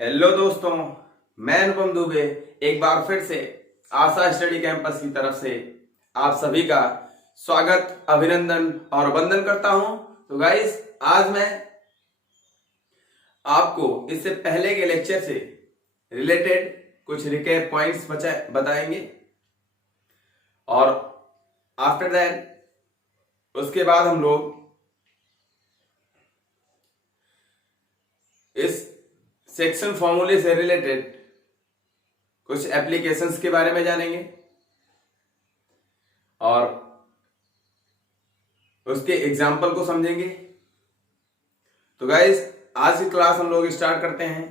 Hello दोस्तों, मैं अनुपम दुबे एक बार फिर से आशा स्टडी कैंपस की तरफ से आप सभी का स्वागत, अभिनंदन और वंदन करता हूं। तो गाइस, आज मैं आपको इससे पहले के लेक्चर से रिलेटेड कुछ रिकैप पॉइंट्स बताएंगे और आफ्टर दैट उसके बाद हम लोग इस सेक्शन फॉर्मूले से रिलेटेड कुछ एप्लीकेशंस के बारे में जानेंगे और उसके एग्जाम्पल को समझेंगे। तो गाइस, आज की क्लास हम लोग स्टार्ट करते हैं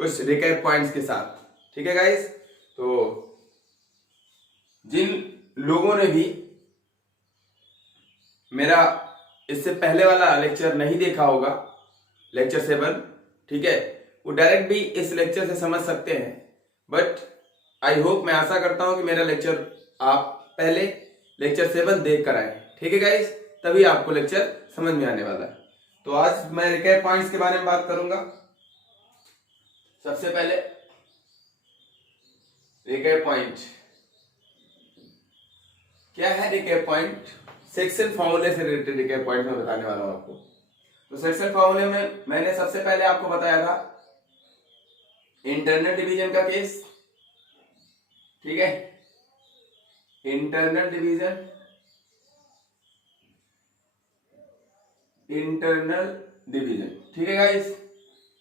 कुछ रिकैप पॉइंट्स के साथ। ठीक है गाइस, तो जिन लोगों ने भी मेरा इससे पहले वाला लेक्चर नहीं देखा होगा, लेक्चर 7, ठीक है, वो डायरेक्ट भी इस लेक्चर से समझ सकते हैं। बट आई होप, मैं आशा करता हूं कि मेरा लेक्चर आप पहले लेक्चर 7 देख कर आए। ठीक है गाइस, तभी आपको लेक्चर समझ में आने वाला है। तो आज मैं रिकैप पॉइंट्स के बारे में बात करूंगा। सबसे पहले रिकैप पॉइंट क्या है? रिकैप पॉइंट सेक्शन फॉर्मूले से रिलेटेड रिकैप पॉइंट मैं बताने वाला हूं आपको। तो सेक्शन फॉर्मूले में मैंने सबसे पहले आपको बताया था इंटरनल डिवीजन का केस। ठीक है, इंटरनल डिवीजन, ठीक है गाइस।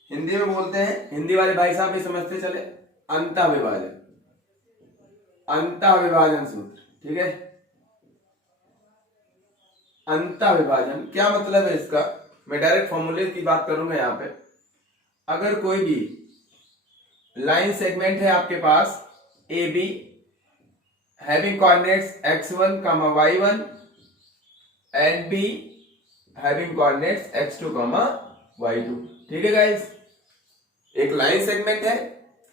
हिंदी में बोलते हैं, हिंदी वाले भाई साहब भी समझते चले, अंतः विभाजन, अंतः विभाजन सूत्र। ठीक है, अंतः विभाजन क्या मतलब है इसका? मैं डायरेक्ट फॉर्मूले की बात करूंगा यहाँ पे। अगर कोई भी लाइन सेगमेंट है आपके पास A B, having coordinates x1, y1 and B having coordinates x2, y2। ठीक है गाइस, एक लाइन सेगमेंट है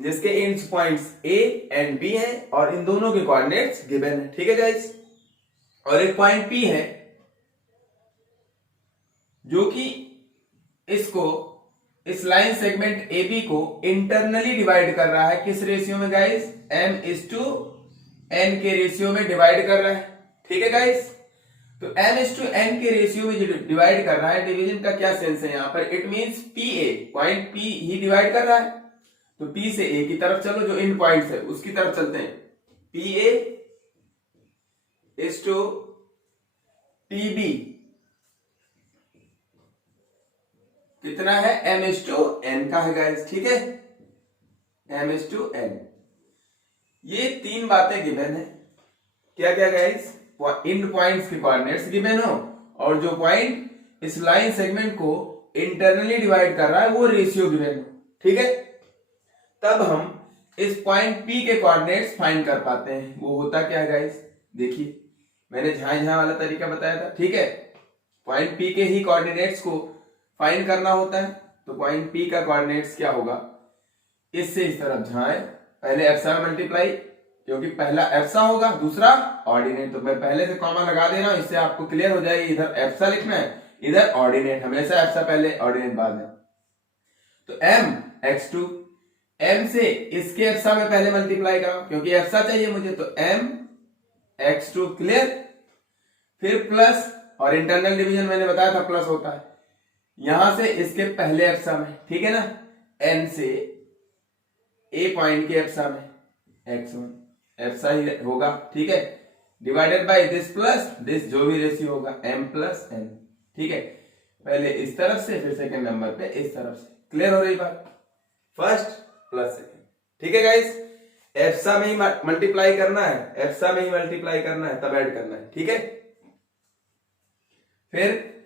जिसके and points a and b हैं और इन दोनों के कोऑर्डिनेट्स गिवन है। ठीक है गाइस, और एक पॉइंट p है जो कि इस लाइन सेगमेंट AB को इंटरनली डिवाइड कर रहा है। किस रेशियो में गाइस? m:n के रेशियो में डिवाइड कर रहा है। ठीक है गाइस, तो m:n के रेशियो में जो डिवाइड कर रहा है, डिवीजन का क्या सेंस है यहाँ पर? It means PA, point P he divide कर रहा है। तो P से A की तरफ चलो, जो इन पॉइंट्स है उसकी तरफ चलते हैं। PA is to PB कितना है? m:n का है गाइस। ठीक है, m:n। ये तीन बातें गिवन है। क्या क्या गाइस? इन पॉइंट्स के कोऑर्डिनेट्स गिवन हो और जो पॉइंट इस लाइन सेगमेंट को इंटरनली डिवाइड कर रहा है वो रेशियो गिवन हो। ठीक है, तब हम इस पॉइंट P के कोऑर्डिनेट्स फाइंड कर पाते हैं। वो होता क्या है गाइस? देखिए, मैंने जहां वाला तरीका बताया था। ठीक है, पॉइंट P के ही कोऑर्डिनेट्स को फाइंड करना होता है। तो पॉइंट P का कोऑर्डिनेट्स क्या होगा? इससे इस तरफ जाए, पहले एप्सा में मल्टीप्लाई, क्योंकि पहला एप्सा होगा, दूसरा ऑर्डिनेट। तो मैं पहले से कॉमा लगा दे रहा हूं, इससे आपको क्लियर हो जाएगी। इधर एप्सा लिखना है, इधर ऑर्डिनेट। हमेशा एप्सा पहले, ऑर्डिनेट बाद में। तो m(x2), m से इसके एप्सा में पहले मल्टीप्लाई करो क्योंकि एप्सा चाहिए मुझे। तो m(x2) क्लियर, फिर प्लस, और इंटरनल डिवीजन मैंने बताया था प्लस होता है, यहां से इसके पहले एप्सा में। ठीक है ना, n से a पॉइंट के एप्सा में x1, एप्सा ही होगा। ठीक है, divided by this plus this, जो भी रेशियो होगा m+n। ठीक है, पहले इस तरफ से, फिर सेकंड नंबर पे इस तरफ से। क्लियर हो रही बात? First plus second. ठीक है गाइस, एप्सा में ही मल्टीप्लाई करना है, एप्सा में ही मल्टीप्लाई करना है, तब ऐड करना है। ठीक है, फिर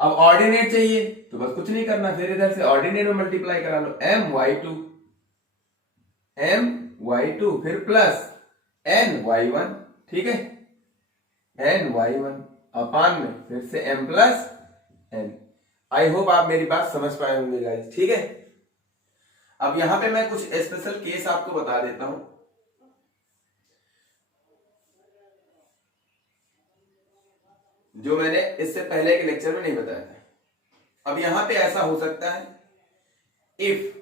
अब ऑर्डिनेट चाहिए तो बस कुछ नहीं करना, फिर इधर से ऑर्डिनेट में मल्टीप्लाई करा लो। my2, फिर प्लस ny1। ठीक है, ny1 अपान में फिर से m+n। आई होप आप मेरी बात समझ पाए होंगे गाइस। ठीक है, अब यहां पे मैं कुछ स्पेशल केस आपको बता देता हूं जो मैंने इससे पहले के लेक्चर में नहीं बताया था। अब यहां पे ऐसा हो सकता है if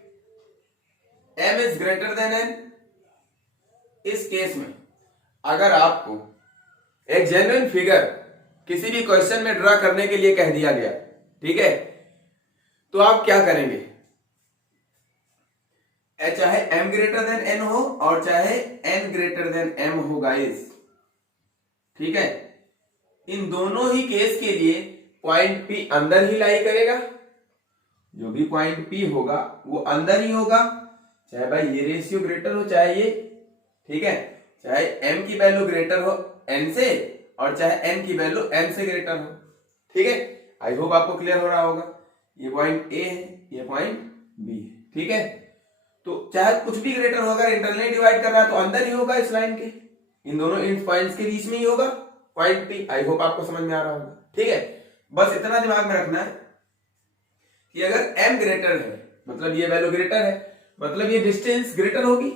m is greater than n, इस केस में अगर आपको एक जेन्युइन फिगर किसी भी क्वेश्चन में ड्रा करने के लिए कह दिया गया, ठीक है, तो आप क्या करेंगे, चाहे m ग्रेटर देन n हो और चाहे n ग्रेटर देन m हो गाइस, ठीक है, इन दोनों ही केस के लिए पॉइंट P अंदर ही लाई करेगा, जो भी पॉइंट P होगा वो अंदर ही होगा, चाहे भाई ये रेशियो ग्रेटर हो चाहे ये, ठीक है, चाहे m की वैल्यू ग्रेटर हो n से और चाहे n की वैल्यू m से ग्रेटर हो, ठीक है। आई होप आपको क्लियर हो रहा होगा। ये पॉइंट A है, ये पॉइंट B है, ठीक है। तो चाहे कुछ भी ग्रेटर होगा, इंटरनली डिवाइड कर रहा है तो अंदर ही होगा इस लाइन के, इन दोनों इन पॉइंट्स के बीच में ही होगा पॉइंट P। आई होप आपको समझ में आ रहा होगा, ठीक है। बस इतना दिमाग में रखना है कि अगर m ग्रेटर है मतलब ये वैल्यू ग्रेटर है, मतलब ये डिस्टेंस ग्रेटर होगी,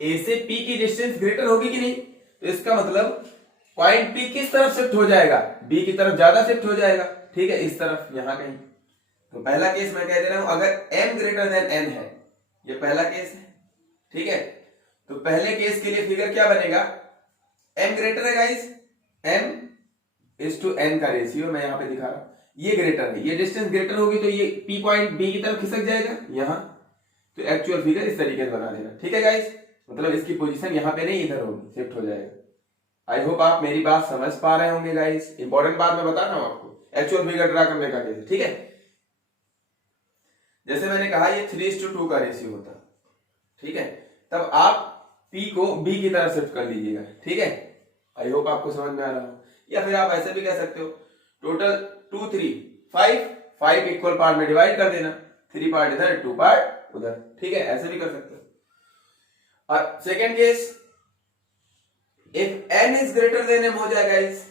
A से P की डिस्टेंस ग्रेटर होगी कि नहीं, तो इसका मतलब पॉइंट P किस तरफ शिफ्ट हो जाएगा, B की तरफ ज्यादा शिफ्ट हो जाएगा, ठीक है, इस तरफ यहां कहीं। तो पहला केस मैं कह दे रहा हूं, अगर m ग्रेटर देन n है, ये पहला केस है, ठीक है। तो पहले केस के लिए फिगर क्या बनेगा, m ग्रेटर है guys, m is to n का रेशियो मैं यहां पे दिखा रहा हूं, ये ग्रेटर है, ये डिस्टेंस ग्रेटर होगी तो ये P पॉइंट B की तरफ खिसक जाएगा यहां, तो एक्चुअल फिगर इस तरीके से बना देना, ठीक है गाइस। मतलब इसकी पोजीशन यहां पे नहीं इधर होगी, शिफ्ट हो जाएगा। आई होप आप मेरी बात समझ पा रहे होंगे गाइस। इंपॉर्टेंट बात मैं बता रहा हूं आपको, एक्चुअल फिगर ड्रा करने का कैसे, ठीक है। जैसे मैंने कहा ये 3:2 का रेशियो होता, ठीक है, तब आप P को B की तरफ शिफ्ट कर लीजिएगा, ठीक है। आई होप आपको समझ में आ रहा हो। या फिर आप ऐसे भी कह सकते हो, टोटल 2 3 5 इक्वल पार्ट में डिवाइड कर देना, 3 पार्ट इधर 2 पार्ट उधर, ठीक है, ऐसे भी कर सकते हो। और second case, if n is greater than m हो जाएगा, इस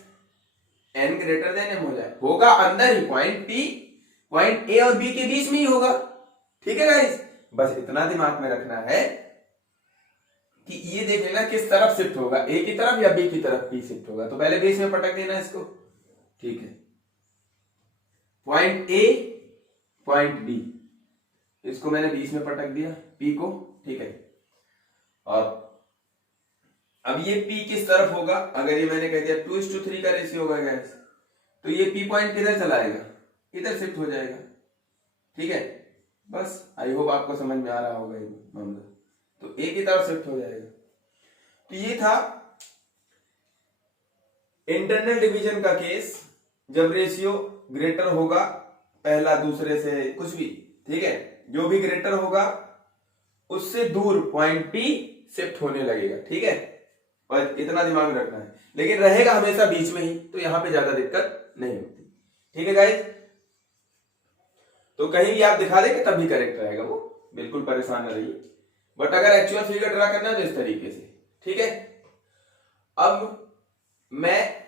n ग्रेटर देन m हो जाए, होगा अंदर ही पॉइंट P, पॉइंट A और B के बीच में ही होगा, ठीक है गाइस। बस इतना दिमाग में रखना है कि ये देख लेना किस तरफ शिफ्ट होगा, A की तरफ या B की तरफ P शिफ्ट होगा, तो पहले बीच में पटक देना इसको, ठीक है। पॉइंट A पॉइंट B, इसको मैंने बीच में पटक दिया P को, ठीक है। और अब ये P किस तरफ होगा, अगर ये मैंने कह दिया 2:3 का रेशियो होगा गैस, तो ये P पॉइंट किधर चला आएगा, इधर शिफ्ट हो जाएगा, ठीक है। बस आई होप आपको समझ में आ रहा होगा ये मामला, तो A की तरफ शिफ्ट हो जाएगा। तो ये था इंटरनल डिवीजन का केस, जब रेशियो ग्रेटर होगा पहला दूसरे से कुछ भी, ठीक है, जो भी ग्रेटर होगा उससे दूर पॉइंट P शिफ्ट होने लगेगा, ठीक है। और इतना दिमाग में रखना है, लेकिन रहेगा हमेशा बीच में ही, तो यहां पे ज्यादा दिक्कत नहीं होती, ठीक है गाइस। तो कहीं भी आप दिखा देंगे तब भी करेक्ट रहेगा वो, बिल्कुल परेशान न रहिए। बट अगर एक्चुअल फिगर ड्रा करना है तो इस तरीके से, ठीक है। अब मैं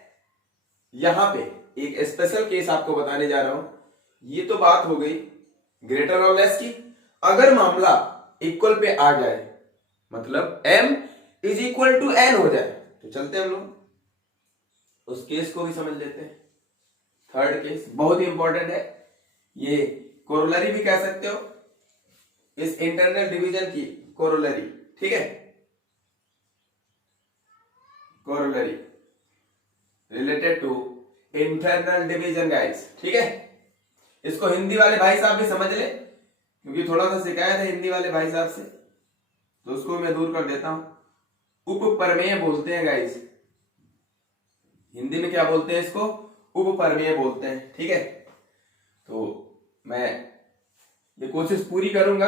यहां पे एक स्पेशल केस आपको बताने जा रहा हूं। ये तो बात हो गई ग्रेटर और लेस की। अगर मामला इक्वल पे आ जाए, मतलब m is equal to n हो जाए, तो चलते हैं हम लोग उस केस को भी समझ लेते हैं। थर्ड केस बहुत ही इंपॉर्टेंट है, ये कोरोलरी भी कह सकते हो, इस इंटरनल डिवीजन की कोरोलरी, ठीक है, corollary related to internal division guys, ठीक है। इसको हिंदी वाले भाई साहब भी समझ ले, क्योंकि थोड़ा सा शिकायत है हिंदी वाले भाई साहब से, तो उसको मैं दूर कर देता हूं। उपप्रमेय बोलते हैं गाइस, हिंदी में क्या बोलते हैं इसको, उपप्रमेय बोलते हैं, ठीक है। तो मैं ये कोशिश पूरी करूंगा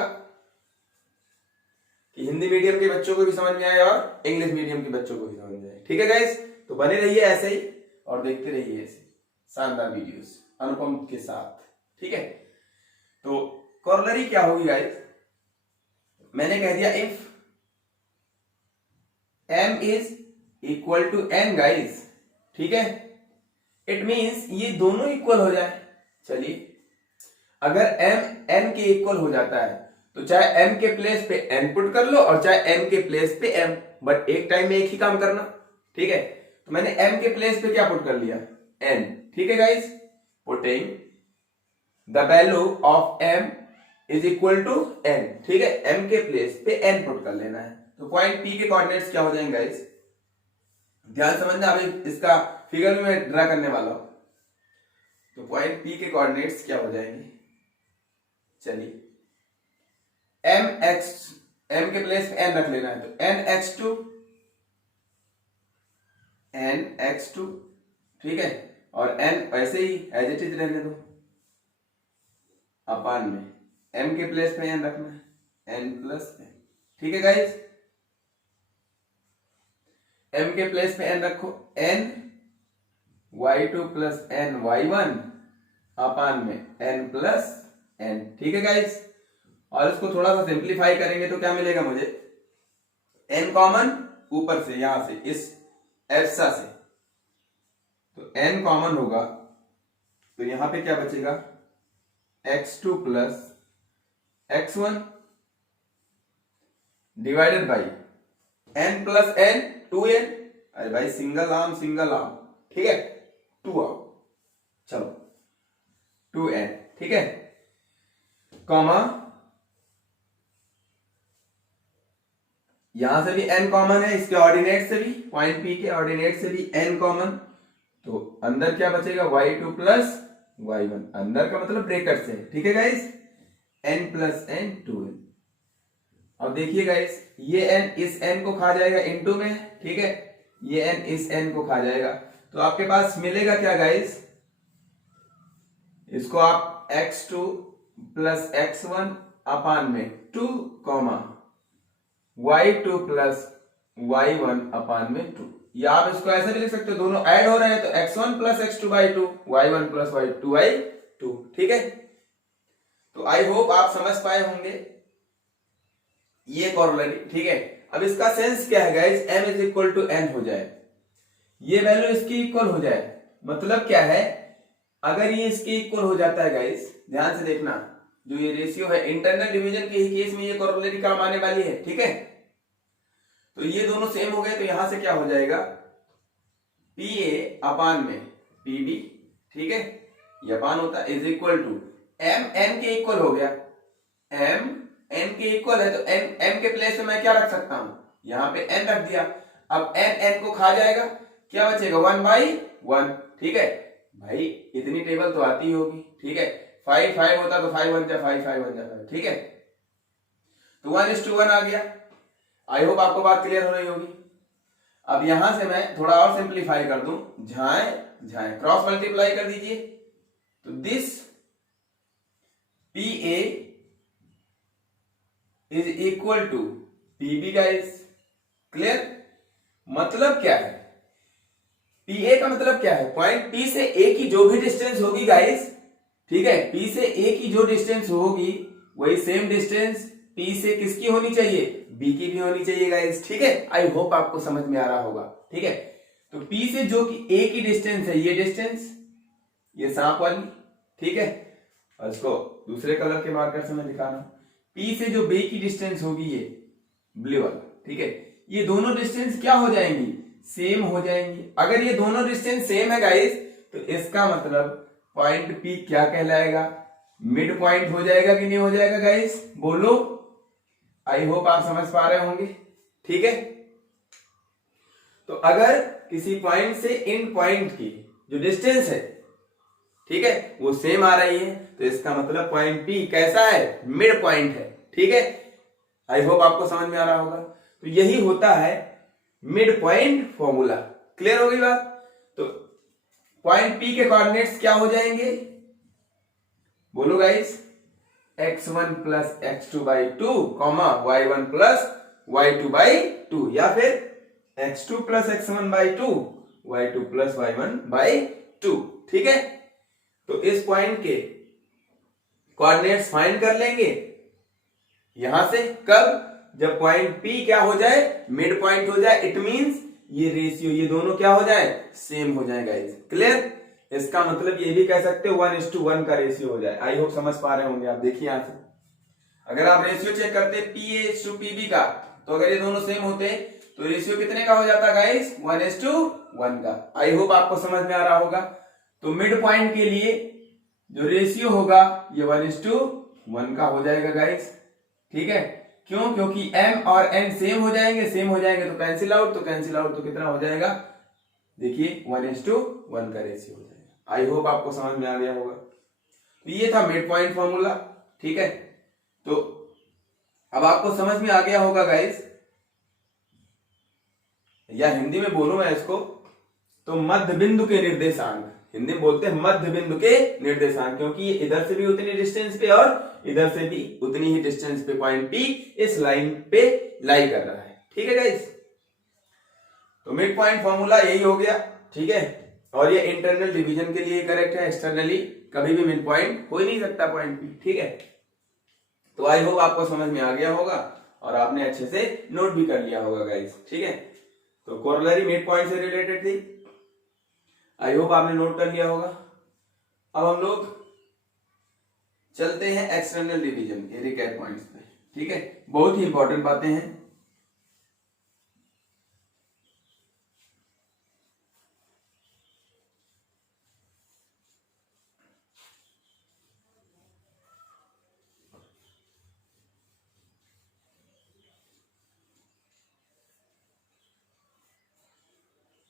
कि हिंदी मीडियम के बच्चों को भी समझ में आए और इंग्लिश मीडियम के बच्चों को भी समझ में आए, ठीक है गाइस। तो बने रहिए ऐसे ही और देखते रहिए ऐसे शानदार वीडियोस अनुपम के साथ, ठीक है। तो कोरोलरी क्या होगी गाइस, मैंने कह दिया if m is equal to n guys, ठीक है, इट मींस ये दोनों इक्वल हो जाए। चलिए अगर m n के इक्वल हो जाता है तो चाहे m के प्लेस पे n पुट कर लो और चाहे n के प्लेस पे m, बट एक टाइम में एक ही काम करना, ठीक है। तो मैंने m के प्लेस पे क्या पुट कर लिया, n, ठीक है guys. Putting the value of m is equal to n, ठीक है, m के प्लेस पे n पुट कर लेना है। तो पॉइंट P के कोऑर्डिनेट्स क्या हो जाएंगे गाइस, ध्यान समझना, अभी इसका फिगर भी मैं ड्रा करने वाला हूं। तो पॉइंट P के कोऑर्डिनेट्स क्या हो जाएंगे, चलिए m के प्लेस पे n रख लेना है, तो nx2 ठीक है, और n वैसे ही एज इट इज रहने दो, अपान में m के प्लेस पे n रखना है, n प्लस n, ठीक है गाइस, m के प्लेस पे n रखो, n y2 plus n y1 अपान में n प्लस n, ठीक है गाइस। और इसको थोड़ा सा सिंप्लीफाई करेंगे तो क्या मिलेगा मुझे, n कॉमन ऊपर से, यहां से इस ऐसा से, तो n कॉमन होगा, तो यहां पे क्या बचेगा, x2 plus x1 divided by n plus n 2n, अरे भाई सिंगल आर्म, ठीक है, 2 आर्म, चलो 2n, ठीक है, कॉमा यहां से भी n कॉमन है, इसके ऑर्डिनेट से भी, पॉइंट P के ऑर्डिनेट से भी n कॉमन, तो अंदर क्या बचेगा, y2 प्लस y1, अंदर का मतलब ब्रैकेट से, ठीक है guys, n plus n 2n। अब देखिए गाइस, ये n इस n को खा जाएगा इनटू में, ठीक है, ये n इस n को खा जाएगा, तो आपके पास मिलेगा क्या गाइस, इसको आप x2 प्लस x1 अपान में 2 कॉमा y2 प्लस y1 अपान में 2, या आप इसको ऐसे भी लिख सकते हो, दोनों ऐड हो रहे हैं तो x1 plus x2 by 2, y1 plus y2 by 2, ठीक है। तो आई होप आप समझ पाए होंगे ये कॉरोलरी, ठीक है। अब इसका सेंस क्या है guys, m is equal to n हो जाए, ये वैल्यू इसकी इक्वल हो जाए, मतलब क्या है, अगर ये इसके इक्वल हो जाता है गाइस, ध्यान से देखना, जो ये रेशियो है इंटरनल डिवीजन के ही केस में ये कॉरोलरी काम आने वाली है, ठीक है। तो ये दोनों सेम हो गए, तो यहां से क्या हो जाएगा, PA अपान में PB, ठीक है, ये अपान होता है, is equal to m n के इक्वल हो गया, m n के इक्वल है, तो m के प्लेस में मैं क्या रख सकता हूं, यहां पे n रख दिया, अब n को खा जाएगा, क्या बचेगा, 1/1, ठीक है भाई, इतनी टेबल तो आती होगी, ठीक है, 5 5 होता तो 5 1 जा 5 5 1 जा 5, ठीक है, तो 1:1 आ गया। आई होप आपको बात क्लियर हो रही होगी। अब यहां से मैं थोड़ा और सिंप्लीफाई कर दूं, झाए क्रॉस मल्टीप्लाई कर दीजिए, तो this PA is equal to PB guys, clear, मतलब क्या है, PA का मतलब क्या है, पॉइंट P से A की जो भी डिस्टेंस होगी गाइस, ठीक है, P से A की जो डिस्टेंस होगी वही सेम डिस्टेंस P से किसकी होनी चाहिए, B की भी होनी चाहिए गाइस, ठीक है। आई होप आपको समझ में आ रहा होगा, ठीक है। तो P से जो कि A की डिस्टेंस है, ये डिस्टेंस, ये सांप वाली, ठीक है, और इसको दूसरे कलर के मार्कर से मैं दिखा रहा हूं, P से जो B की डिस्टेंस होगी ये ब्लू वाला, ठीक है, ये दोनों डिस्टेंस क्या हो जाएंगी, सेम हो जाएंगी। अगर ये दोनों डिस्टेंस सेम है गाइस, तो इसका मतलब पॉइंट P क्या कहलाएगा, मिड पॉइंट हो जाएगा कि नहीं हो जाएगा गाइस, बोलो। आई होप आप समझ पा रहे होंगे, ठीक है। तो अगर किसी पॉइंट से इन पॉइंट की जो डिस्टेंस है, ठीक है, वो सेम आ रही है, तो इसका मतलब पॉइंट P कैसा है, मिड पॉइंट है, ठीक है। आई होप आपको समझ में आ रहा होगा। तो यही होता है मिड पॉइंट फॉर्मूला, क्लियर हो गई बात। तो पॉइंट P के कोऑर्डिनेट्स क्या हो जाएंगे, बोलो guys, x1 plus x2 by 2 comma y1 plus y2 by 2, या फिर x2 plus x1 by 2 y2 plus y1 by 2, ठीक है। तो इस पॉइंट के कोऑर्डिनेट्स फाइंड कर लेंगे यहां से, कब, जब पॉइंट P क्या हो जाए, मिड पॉइंट हो जाए, इट मींस ये रेशियो, ये दोनों क्या हो जाए, सेम हो जाए गाइस, क्लियर। इसका मतलब ये भी कह सकते हो 1:1 का रेशियो हो जाए। आई होप समझ पा रहे होंगे आप। देखिए यहां से अगर आप रेशियो चेक करते PA:PB का, तो अगर ये दोनों सेम होते तो रेशियो कितने का हो जाता गाइस, 1:1 का। आई होप आपको समझ में आ रहा होगा। तो मिड पॉइंट के लिए जो रेशियो होगा ये 1:1 1 का हो जाएगा गाइस। ठीक है, क्यों? क्योंकि m और n सेम हो जाएंगे, सेम हो जाएंगे तो कैंसिल आउट, तो कैंसिल आउट तो कितना हो जाएगा, देखिए 1:1 का रेशियो हो जाएगा। आई होप आपको समझ में आ गया होगा। तो ये था मिड पॉइंट फॉर्मूला। ठीक है, तो अब आपको समझ में आ गया होगा गाइस, या हिंदी में बोलूं मैं इसको तो मध्य बिंदु के निर्देशांक, हिंदी में बोलते हैं मध्य बिंदु के निर्देशांक, क्योंकि ये इधर से भी उतनी डिस्टेंस पे और इधर से भी उतनी ही डिस्टेंस पे पॉइंट पी इस लाइन पे लाई कर रहा है। ठीक है गाइस, तो मिड पॉइंट फॉर्मूला यही हो गया। ठीक है, और ये इंटरनल डिवीजन के लिए करेक्ट है, एक्सटर्नली कभी भी मिड पॉइंट हो ही नहीं सकता पॉइंट पी। ठीक है, तो आई होप आपको समझ में आ गया होगा और आपने अच्छे से नोट भी कर लिया होगा गाइस। ठीक है, तो कोरोलरी मिड पॉइंट से रिलेटेड थी, आई होप आपने नोट कर लिया होगा। अब हम लोग चलते हैं एक्सटर्नल डिवीजन के रिकैप पॉइंट्स पे। ठीक है, बहुत ही इंपॉर्टेंट बातें हैं।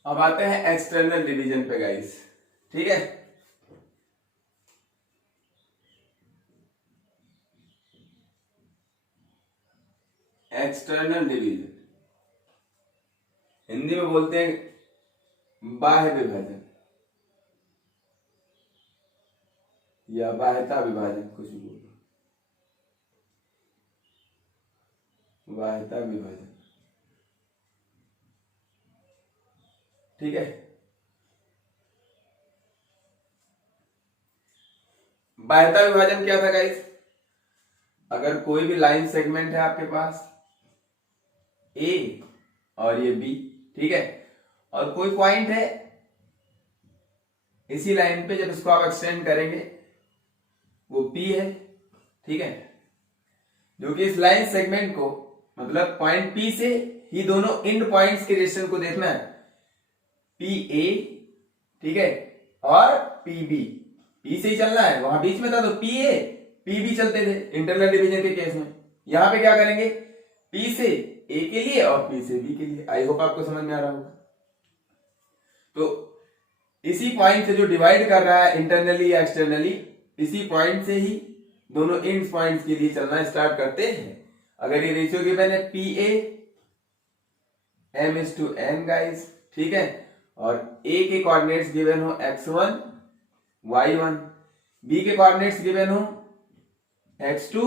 अब आते हैं एक्सटर्नल डिवीजन पे गाइस। ठीक है, एक्सटर्नल डिवीजन हिंदी में बोलते हैं बाह्य विभाजन या बाह्यता विभाजन, कुछ भी बोलो, बाह्यता विभाजन। ठीक है, बाह्यता विभाजन क्या था गाइस? अगर कोई भी लाइन सेगमेंट है आपके पास ए और ये बी, ठीक है, और कोई पॉइंट है इसी लाइन पे, जब इसको आप एक्सटेंड करेंगे वो पी है। ठीक है, जो कि इस लाइन सेगमेंट को, मतलब पॉइंट पी से ही दोनों इंड पॉइंट्स के डिस्टेंस को देखना है, पी ए, ठीक है, और पी बी, पी से ही चलना है, वहां बीच में था तो पी ए पी बी चलते थे इंटरनल डिवीजन के केस में। यहां पे क्या करेंगे, पी से ए के लिए और पी से बी के लिए। आई होप आपको समझ में आ रहा होगा। तो इसी पॉइंट से जो डिवाइड कर रहा है इंटरनली या एक्सटर्नली, इसी पॉइंट से ही दोनों इंड पॉइंट्स के लिए चलना स्टार्ट करते हैं। अगर ये रेशियो गिवन है पी ए m/n गाइस, ठीक है, और a के कोऑर्डिनेट्स गिवन हो x1 y1, b के कोऑर्डिनेट्स गिवन हो x2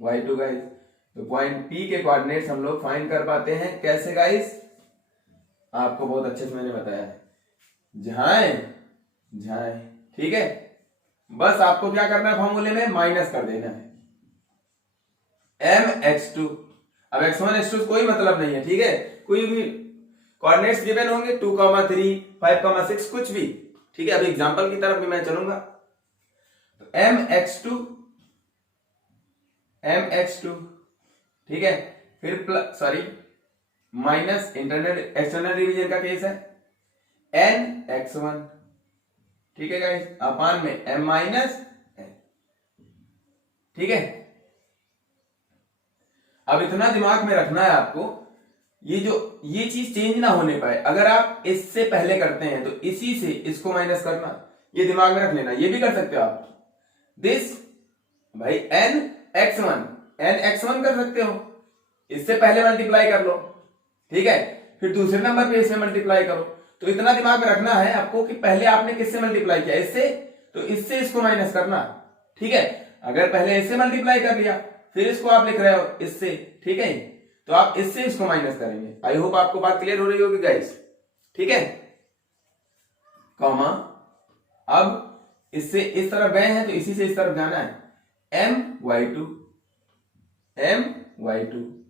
y2 गाइस, तो पॉइंट p के कोऑर्डिनेट्स हम लोग फाइंड कर पाते हैं। कैसे गाइस? आपको बहुत अच्छे से मैंने बताया है, जहां, ठीक है, बस आपको क्या करना है, फॉर्मूले में माइनस कर देना है mx2। अब x1 x2 कोई मतलब नहीं है, ठीक है, कोई भी कोऑर्डिनेट्स गिवन होंगे 2, 3, 5, 6 कुछ भी, ठीक है। अभी एग्जांपल की तरफ भी मैं चलूंगा। तो mx2, ठीक है, फिर plus, sorry, minus internal external division का केस है nx1, ठीक है गाइस, अपान में m माइनस n, ठीक है। अब इतना दिमाग में रखना है आपको, ये चीज चेंज ना होने पाए। अगर आप इससे पहले करते हैं तो इसी से इसको माइनस करना, ये दिमाग में रख लेना। ये भी कर सकते हो आप, दिस भाई nx1 कर सकते हो, इससे पहले मल्टीप्लाई कर लो, ठीक है, फिर दूसरे नंबर पे इससे मल्टीप्लाई करो। तो इतना दिमाग में रखना है आपको कि पहले आपने किससे मल्टीप्लाई किया, इससे, तो इससे इसको माइनस करना, ठीक है। अगर पहले इससे मल्टीप्लाई कर लिया फिर इसको आप लिख रहे हो इससे, ठीक है, तो आप इससे इसको माइनस करेंगे। आई होप आपको बात क्लियर हो रही होगी गाइस, ठीक है। कॉमा, अब इससे इस तरफ गए हैं तो इसी से इस तरफ जाना है, my2,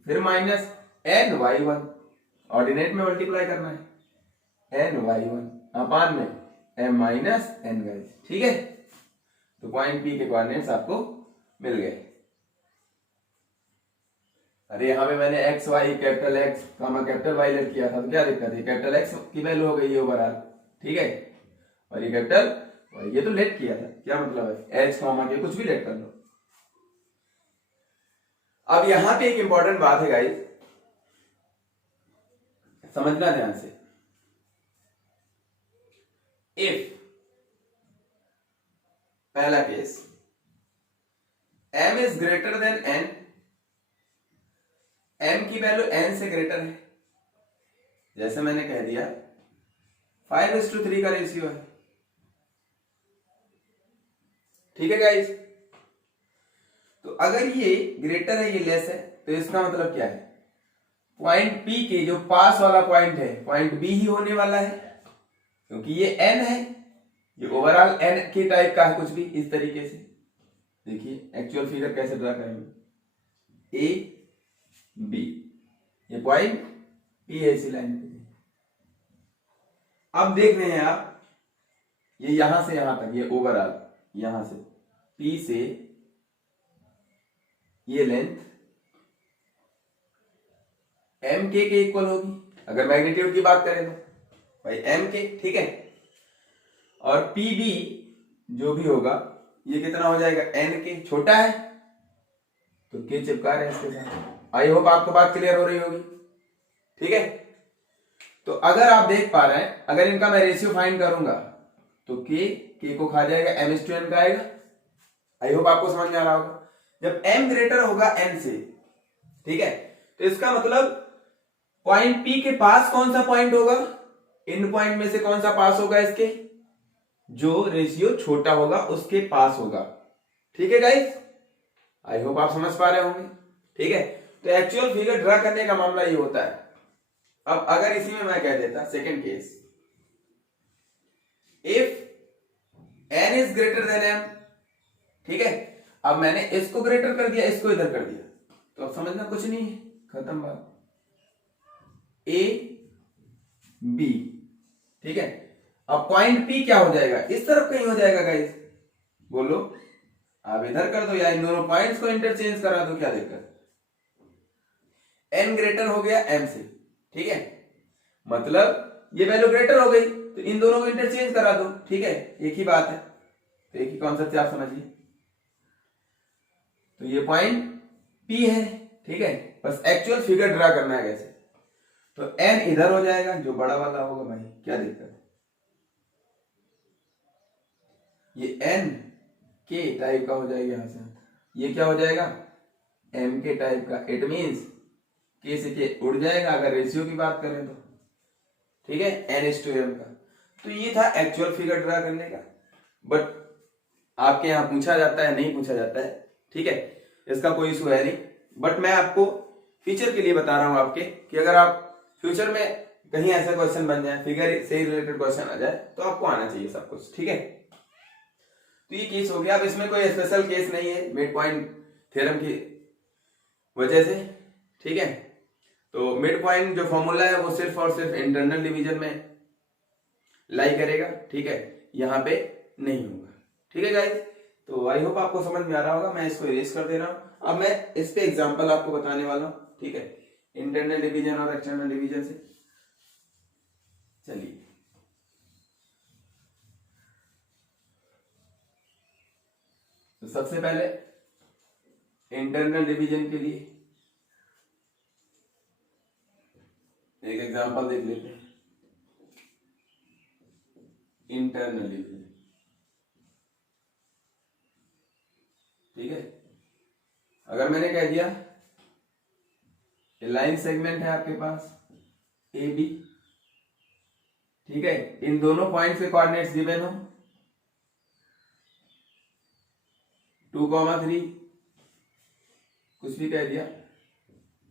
फिर माइनस ny1, ऑर्डिनेट में मल्टीप्लाई करना है ny1 अपान में m माइनस n गाइस, ठीक है। तो पॉइंट P के कोऑर्डिनेट्स आपको मिल गए। अरे यहां पे मैंने X Y, capital X capital Y let किया था, तो क्या दिक्कत है, कैपिटल एक्स की वैल्यू हो गई है ओवरऑल, ठीक है, और ये कैपिटल वाई, ये तो लेट किया था, क्या मतलब है, एच कॉमा के कुछ भी लेट कर लो, अब यहां पे एक इंपॉर्टेंट बात है गाइस, समझना ध्यान से। इफ पहला case m is greater than n, m की वैल्यू n से ग्रेटर है, जैसे मैंने कह दिया 5:3 का रेशियो है, ठीक है गाइस। तो अगर ये ग्रेटर है, ये लेस है, तो इसका मतलब क्या है, पॉइंट P के जो पास वाला पॉइंट है पॉइंट B ही होने वाला है, क्योंकि ये n है, ये ओवरऑल n के टाइप का है, कुछ भी इस तरीके से। देखिए एक्चुअल फिगर कैसे ड्रा करेंगे, A B, ये पॉइंट P है इसी लाइन पे। अब देख रहे हैं आप, ये यहां से यहां तक, ये ओवरऑल यहां से P से ये लेंथ एम के इक्वल होगी, अगर मैग्नीट्यूड की बात करें तो भाई एम के, ठीक है। और पी बी जो भी होगा ये कितना हो जाएगा, एन के, छोटा है तो के चिपका रहे हैं इसके साथ। आई होप आपको बात क्लियर हो रही होगी, ठीक है। तो अगर आप देख पा रहे हैं, अगर इनका मैं रेशियो फाइंड करूंगा तो के को खा जाएगा, एम एस टू एन का आएगा। आई होप आपको समझ में आ रहा होगा। जब m ग्रेटर होगा n से, ठीक है, तो इसका मतलब पॉइंट P के पास कौन सा पॉइंट होगा, इन पॉइंट में से कौन सा पास होगा, इसके जो रेशियो छोटा होगा उसके पास होगा, ठीक है गाइस। आई होप आप समझ पा रहे होंगे, ठीक है। तो एक्चुअल फिगर ड्रा करने का मामला ये होता है। अब अगर इसी में मैं कह देता second case, if n is greater than m, ठीक है। अब मैंने इसको ग्रेटर कर दिया, इसको इधर कर दिया, तो अब समझना कुछ नहीं है, खत्म बात। A B, ठीक है। अब पॉइंट P क्या हो जाएगा, इस तरफ कहीं हो जाएगा गाइस, बोलो। आप इधर कर दो या इन दोनों पॉइंट्स को इंटरचेंज करा दो, क्या दिक्कत। n ग्रेटर हो गया m से, ठीक है, मतलब ये वैल्यू ग्रेटर हो गई, तो इन दोनों को इंटरचेंज करा दो, ठीक है, एक ही बात है। तो एक ही कॉन्सेप्ट आप समझिए। तो ये पॉइंट P है, ठीक है, बस एक्चुअल फिगर ड्रा करना है कैसे। तो n इधर हो जाएगा, जो बड़ा वाला होगा भाई, क्या दिक्कत है। ये n के टाइप का हो जाएगा, यहां से ये क्या हो जाएगा, m के टाइप का। इट मींस के से के उड़ जाएगा अगर रेशियो की बात करें तो, ठीक है, n/m का। तो ये था एक्चुअल फिगर ड्रा करने का, बट आपके यहां पूछा जाता है, नहीं पूछा जाता है, ठीक है, इसका कोई इशू है नहीं। बट मैं आपको फ्यूचर के लिए बता रहा हूं आपके, कि अगर आप फ्यूचर में कहीं ऐसा क्वेश्चन बन जाए, फिगर से रिलेटेड क्वेश्चन आ जाए, तो आपको आना चाहिए सब कुछ, ठीक है। तो ये केस हो गया। अब इसमें कोई स्पेशल केस नहीं है मिड पॉइंट थ्योरम की वजह से, ठीक है। तो मिड पॉइंट जो फॉर्मूला है वो सिर्फ और सिर्फ इंटरनल डिवीजन में लाई करेगा, ठीक है, यहां पे नहीं होगा, ठीक है गाइस। तो आई होप आपको समझ में आ रहा होगा। मैं इसको इरेज कर दे रहा हूं। अब मैं इस पे एग्जांपल आपको बताने वाला हूं, ठीक है, इंटरनल डिवीजन और एक्सटर्नल डिवीजन से। चलिए, तो सबसे पहले इंटरनल डिवीजन के लिए एक एग्जांपल देख लेते हैं। इंटरनल डिवीजन, ठीक है। अगर मैंने कह दिया लाइन सेगमेंट है आपके पास ए बी, ठीक है, इन दोनों पॉइंट्स के कोऑर्डिनेट्स गिवन हो 2,3, कुछ भी कह दिया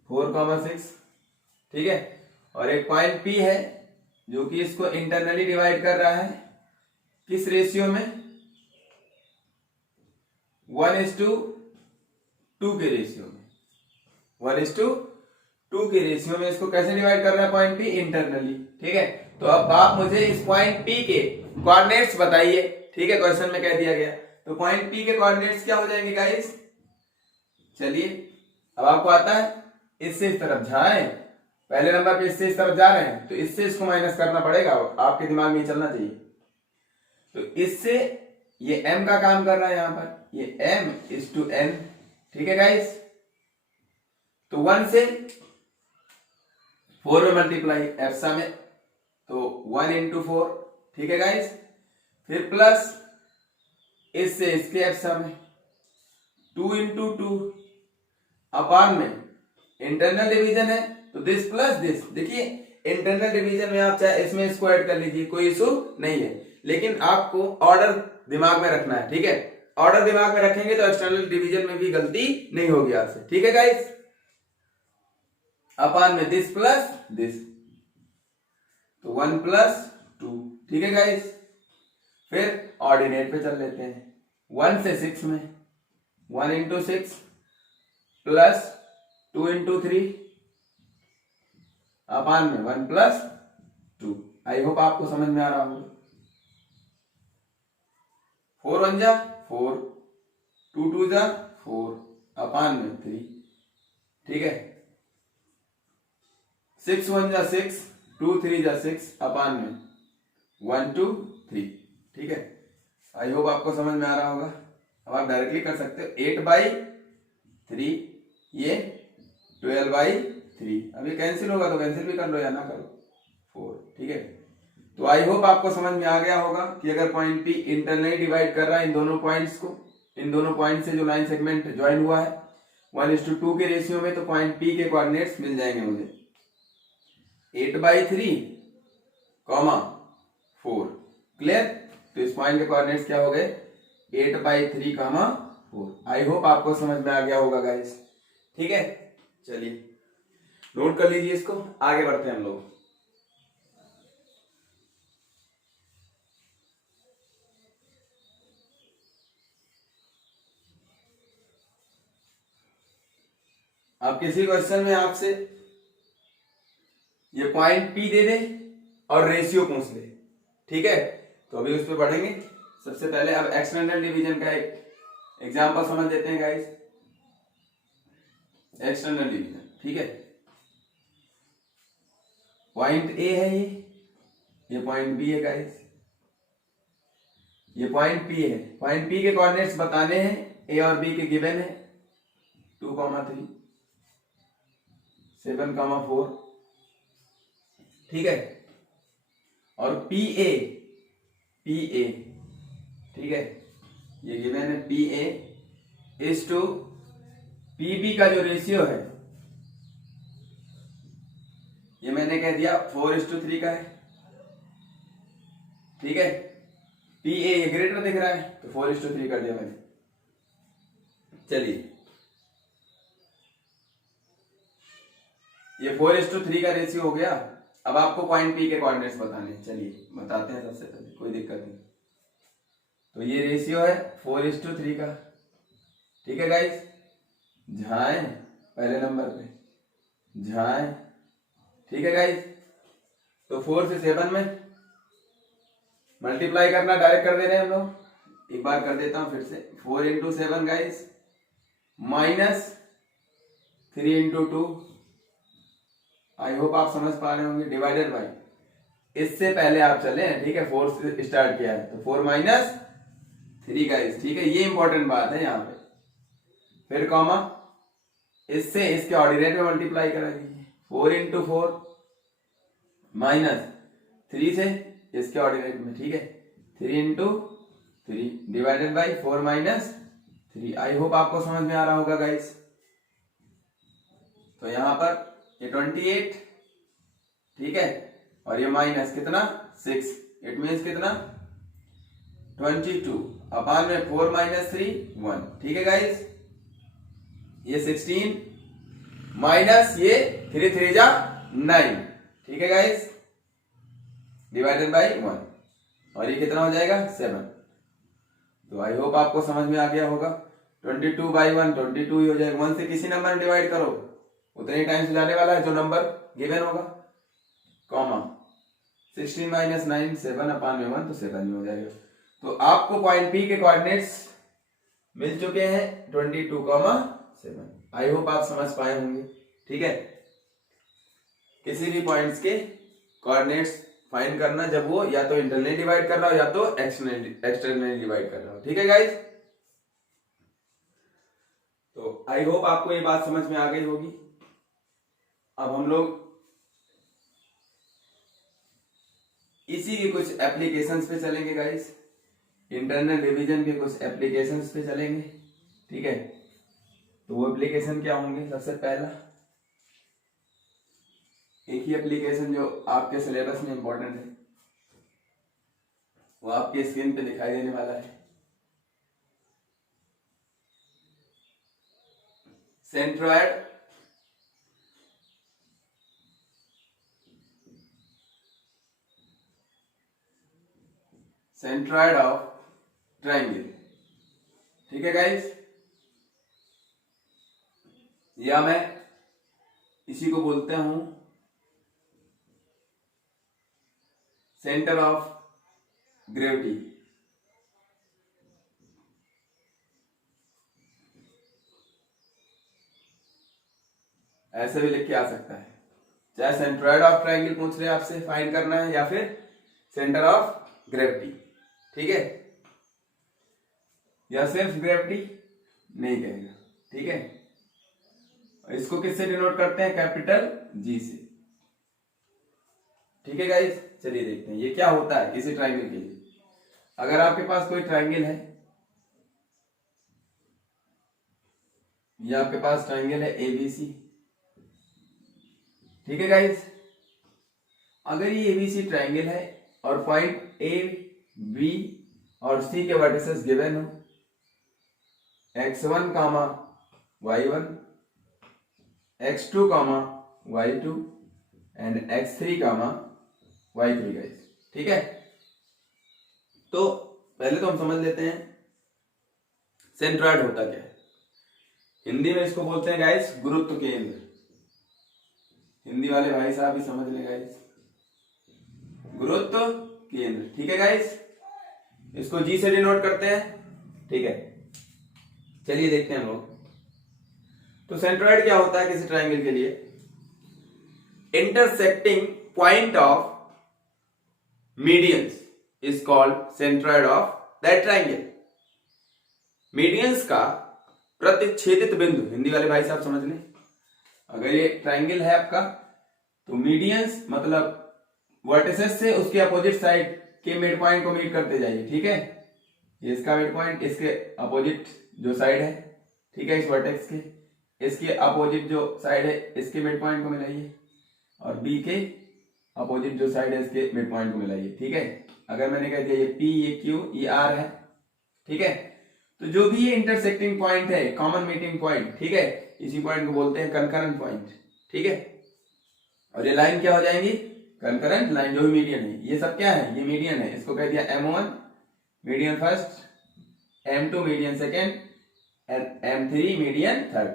4,6, ठीक है, और एक पॉइंट P है जो कि इसको इंटरनली डिवाइड कर रहा है, किस रेशियो में, 1:2 के रेशियो में, 1:2 के रेशियो में इसको कैसे डिवाइड कर रहा है पॉइंट P, इंटरनली, ठीक है। तो अब आप मुझे इस पॉइंट P के कोऑर्डिनेट्स बताइए, ठीक है, क्वेश्चन में कह दिया गया। तो पॉइंट P के कोऑर्डिनेट्स क्या हो जाएंगे गाइस, चलिए अब आपको आता है, इससे इस तरफ जाएं, पहले नंबर पे इससे इस तरफ जा रहे हैं, तो इससे इसको माइनस करना पड़ेगा, आपके दिमाग में चलना चाहिए। तो इससे ये m का काम कर रहा है यहां पर, ये m/n, ठीक है गाइस, तो 1 से 4 में मल्टीप्लाई एप्सा में, तो 1 इंटू 4, ठीक है गाइस। फिर प्लस इससे इसके एप्सा में 2 इंटू 2 अपान में इंटरनल डिवीजन है तो दिस प्लस दिस। देखिए इंटरनल डिवीजन में आप चाहे इसमें इसको ऐड कर लीजिए, कोई इशू नहीं है, लेकिन आपको ऑर्डर दिमाग में रखना है, ठीक है। ऑर्डर दिमाग में रखेंगे तो एक्सटर्नल डिवीजन में भी गलती नहीं होगी आपसे, ठीक है गाइस। अपान में दिस प्लस दिस, तो 1 प्लस 2, ठीक है गाइस। फिर ऑर्डिनेट पे चल लेते हैं, 1 से 6 में 1 इंटू 6 प्लस 2 इंटू 3 अपान में 1 प्लस 2। आई होप आपको समझ में आ रहा होगा। 4 1 जा 4, 2 2 जा 4 अपान में 3, ठीक है। 6 1 जा 6, 2 3 जा 6 अपान में 1 2 3, ठीक है। आई होप आपको समझ में आ रहा होगा। अब आप डायरेक्टली कर सकते हो 8/3, ये 12/3। अब ये कैंसिल होगा तो कैंसिल भी कर लो या ना करो, 4, ठीक है। तो आई होप आपको समझ में आ गया होगा कि अगर पॉइंट पी इंटरनली डिवाइड कर रहा है इन दोनों पॉइंट्स को, इन दोनों पॉइंट से जो लाइन सेगमेंट ज्वाइन हुआ है 1:2 के रेशियो में, तो पॉइंट पी के कोऑर्डिनेट्स मिल जाएंगे मुझे 8/3, 4। क्लियर? तो इस पॉइंट के कोऑर्डिनेट्स क्या हो गए 8/3, 4। आई होप आपको समझ में आ गया होगा गाइस, ठीक है। चलिए नोट कर लीजिए इसको, आगे बढ़ते हैं हम लोग। अब किसी क्वेश्चन में आपसे ये पॉइंट पी दे दे और रेशियो पूछ ले, ठीक है, तो अभी उस पर बढ़ेंगे। सबसे पहले अब एक्सटर्नल डिवीजन का एक एग्जांपल समझ लेते हैं गाइस। एक्सटर्नल डिवीजन, ठीक है। पॉइंट ए है ये पॉइंट बी है गाइस, ये पॉइंट पी है। पॉइंट पी के कोऑर्डिनेट्स बताने हैं, ए और बी के गिवन है 2, 3, 7, 4, ठीक है। और पी ए, ठीक है, ये गिवन है P A is to P B का जो रेशियो है ये मैंने कह दिया 4:3 का है, ठीक है। पी ए ये ग्रेटर दिख रहा है तो 4:3 कर दिया मैंने। चलिए ये 4:3 का रेशियो हो गया। अब आपको पॉइंट पी के कोऑर्डिनेट्स बताने, चलिए बताते हैं सबसे पहले, कोई दिक्कत नहीं। तो ये रेशियो है 4:3 का, ठीक है गाइस। जहां पहले नंबर पे जहां, ठीक है गाइस। तो 4 से 7 में मल्टीप्लाई करना डायरेक्ट कर दे रहे हैं हम लोग। एक बार कर देता हूं फिर से, 4 into 7 guys minus 3 into 2। I hope आप समझ पा रहे होंगे, डिवाइडेड बाई, इससे पहले आप चले, ठीक है, 4 से स्टार्ट किया है तो 4 माइनस 3 गाइस, ठीक है। ये इंपॉर्टेंट बात है यहाँ पे। फिर कॉमा, इससे इसके ऑर्डिनेट में मल्टीप्लाई करा दीजिए, 4 इंटू 4 माइनस 3 से इसके ऑर्डिनेट में, ठीक है, 3 into 3 divided by 4 minus 3। I hope आपको समझ में आ रहा होगा गाइस। तो यहां पर ये 28, ठीक है, और ये माइनस कितना 6, इट मीन्स कितना 22 अपान में 4 माइनस 3 1, ठीक है गाइस। ये 16 माइनस ये 3 3 जा 9, ठीक है गाइस, डिवाइडेड बाई 1, और ये कितना हो जाएगा 7। तो आई होप आपको समझ में आ गया होगा। 22/1 22 ही हो जाएगा। 1 से किसी नंबर में डिवाइड करो उतने टाइम्स जाने वाला है जो नंबर गिवन होगा, कॉमा 16 माइनस 9 7 अपान में 1, तो 7 ही हो जाएगा। तो आपको पॉइंट पी के कोऑर्डिनेट्स मिल चुके हैं 22,7। आई होप आप समझ पाए होंगे, ठीक है। किसी भी पॉइंट्स के कोऑर्डिनेट्स फाइंड करना जब वो या तो इंटरनली डिवाइड कर रहा हो या तो एक्सटर्नली डिवाइड कर रहा हो, ठीक है गाइस। तो आई होप आपको ये बात समझ में आ गई होगी। अब हम लोग इसी के कुछ एप्लीकेशंस पे चलेंगे गाइस, इंटरनल डिवीजन के कुछ एप्लीकेशंस पे चलेंगे, ठीक है। तो वो एप्लीकेशन क्या होंगे? सबसे पहला एक ही एप्लीकेशन जो आपके सिलेबस में इंपॉर्टेंट है, वो आपके स्क्रीन पे दिखाई देने वाला है। सेंट्रॉयड सेंट्रॉयड ऑफ ट्रायंगल, ठीक है गाइस। या मैं इसी को बोलते हूं सेंटर ऑफ ग्रेविटी। ऐसे भी लिख के आ सकता है, चाहे सेंट्रॉयड ऑफ ट्रायंगल पूछ रहे हैं आपसे फाइंड करना है या फिर सेंटर ऑफ ग्रेविटी, ठीक है। या सिर्फ ग्रेविटी नहीं कहेगा, ठीक है। इसको किससे डिनोट करते हैं? कैपिटल जी से, ठीक है गाइस। चलिए देखते हैं ये क्या होता है किसी ट्रायंगल के लिए। अगर आपके पास कोई ट्रायंगल है, ये आपके पास ट्रायंगल है एबीसी, ठीक है गाइस। अगर ये एबीसी ट्रायंगल है और पॉइंट ए बी और सी के वर्टिसेस गिवन हो, x1 comma y1, x2 comma y2 and x3 comma y3 guys, ठीक है। तो पहले तो हम समझ लेते हैं सेंट्रॉयड होता क्या है। हिंदी में इसको बोलते हैं गाइस गुरुत्व केंद्र। हिंदी वाले भाई साहब भी समझ ले गाइस, गुरुत्व केंद्र, ठीक है गाइस। इसको जी से डिनोट करते हैं, ठीक है। चलिए देखते हैं हम लोग। तो सेंट्रॉयड क्या होता है किसी ट्रायंगल के लिए? Intersecting point of medians is called centroid of that triangle. Medians का प्रतिच्छेदित बिंदु, हिंदी वाले भाई साहब समझ लें। अगर ये ट्रायंगल है आपका, तो मीडियंस मतलब वर्टिसेस से उसके अपोजिट साइड के मिड पॉइंट को मीट करते जाइए, ठीक है। ये इसका मिड पॉइंट, इसके अपोजिट जो साइड है, ठीक है, इस वर्टेक्स के, इसके अपोजिट जो साइड है इसके मिड पॉइंट को मिलाइए, और बी के अपोजिट जो साइड है इसके मिड पॉइंट को मिलाइए, ठीक है। अगर मैंने कह दिया ये पी, ये क्यू, ये आर है, ठीक है। तो जो भी ये इंटरसेक्टिंग पॉइंट है, कॉमन मीटिंग पॉइंट, ठीक है, इसी पॉइंट को बोलते हैं कंकरेंट पॉइंट, ठीक है। और ये लाइन क्या हो जाएंगी? कंकरेंट लाइन, जो भी मीडियन है। ये सब क्या है? ये मीडियन है। इसको कह दिया M1 median first, M2 median second and M3 median third.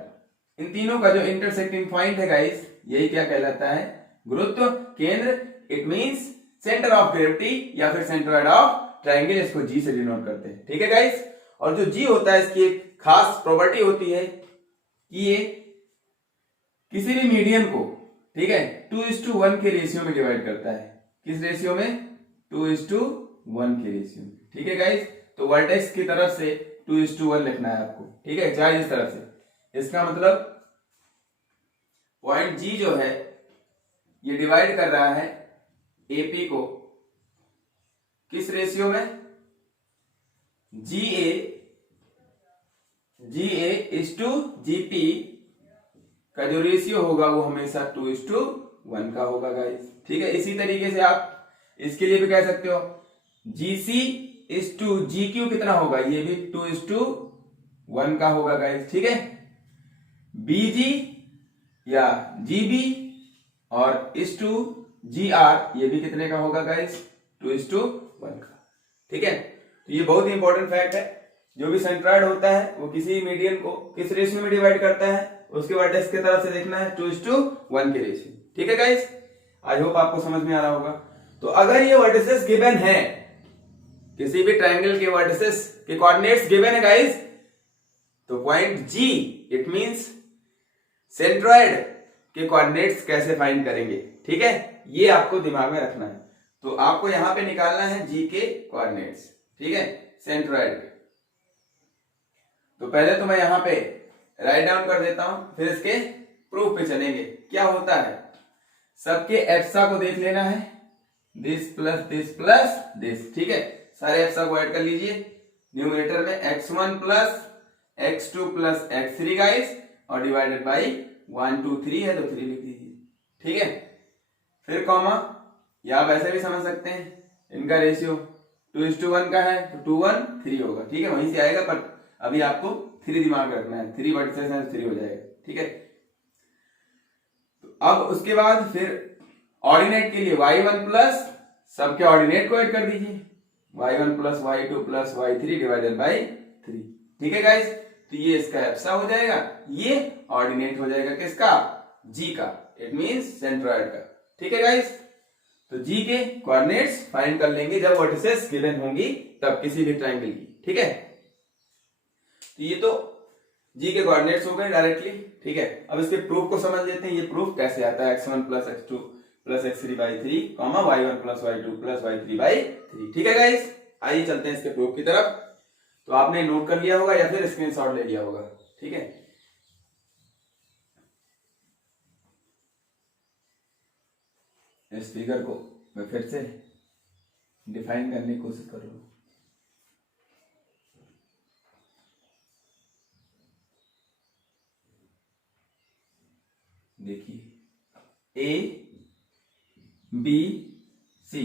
इन तीनों का जो इंटरसेक्टिंग पॉइंट है गाइस, यही क्या कहलाता है? गुरुत्व केंद्र। It means centre of gravity या फिर सेंट्रॉयड ऑफ ट्रायंगल, इसको जी से डिनोट करते हैं, ठीक है गाइस। और जो जी होता है इसकी एक खास प्रॉपर्टी होती है कि ये किसी भी मीडियन को, ठीक है, 2:1 के रेशियो में डिवाइड करता है। किस रेशियो में? 2:1 के रेशियो में, ठीक है गाइस। तो वर्टेक्स की तरफ से 2:1 लिखना है आपको, ठीक है, चाहे इस तरफ से। इसका मतलब पॉइंट जी जो है ये डिवाइड कर रहा है एपी को किस रेशियो में? GA इज टू GP का जो रेशियो होगा वो हमेशा 2:1 का होगा गाइस, ठीक है। इसी तरीके से आप इसके लिए भी कह सकते हो GC इज टू GQ कितना होगा? ये भी 2:1 का होगा गाइस, ठीक है। BG या GB और इज टू GR ये भी कितने का होगा गाइस? 2:1 का, ठीक है। तो ये बहुत ही इंपॉर्टेंट फैक्ट है। जो भी सेंट्रॉयड होता है वो किसी मीडियन को किस रेशियो में डिवाइड करता है, उसके वर्टेक्स की तरफ से देखना है 2:1 के रेशियो, ठीक है गाइस। आई होप आपको समझ में आ रहा होगा। तो अगर ये वर्टिसेस गिवन है, किसी भी ट्रायंगल के वर्टिसेस के कोऑर्डिनेट्स गिवन है गाइस, तो point G, it means centroid के कोऑर्डिनेट्स कैसे फाइंड करेंगे, ठीक है, ये आपको दिमाग में रखना है। तो आपको यहां पे निकालना है जी के कोऑर्डिनेट्स, ठीक है, सेंट्रॉयड के। तो पहले तो मैं यहां पे राइट डाउन कर देता हूं, फिर इसके प्रूफ पे चलेंगे। क्या होता है, सबके एप्सा को देख लेना है, दिस प्लस दिस, ठीक है। सारे एप्सा को ऐड कर लीजिए न्यूमरेटर में, x1 plus x2 plus x3 guys, और डिवाइडेड बाई 1 2 3 है तो 3 लिख दीजिए, ठीक है। फिर कॉमा, या आप ऐसे भी समझ सकते हैं, इनका रेशियो 2:1 का है तो 2 1 3 होगा, ठीक है, वहीं से आएगा, पर अभी आपको 3 दिमाग रखना है, 3 वर्सेस 3 हो जाएगा, ठीक है। तो अब उसके बाद फिर ऑर्डिनेट के लिए y1 प्लस, सबके ऑर्डिनेट को ऐड कर दीजिए, y1 plus y2 plus y3 divided by 3, ठीक है गाइस। तो ये इसका एप्सा हो जाएगा, ये ऑर्डिनेट हो जाएगा किसका, जी का, इट मींस सेंट्रॉइड का, ठीक है गाइस। तो जी के कोऑर्डिनेट्स फाइंड कर लेंगे जब वर्टिसेस गिवन होंगी तब किसी भी ट्रायंगल की, ठीक है। तो ये तो जी के कोऑर्डिनेट्स हो गए डायरेक्टली, ठीक है। अब इसके प्रूफ को समझ लेते हैं, ये प्रूफ कैसे आता है, x1 plus x2 plus x3 by 3 comma y1 plus y2 plus y3 by 3, ठीक है गाइस। आइए चलते हैं इसके प्रूफ की तरफ। तो आपने नोट कर लिया होगा या फिर स्क्रीनशॉट ले लिया होगा, ठीक है। इस फिगर को मैं फिर से डिफाइन करने की कोशिश कर रहा हूं। देखिए A B C,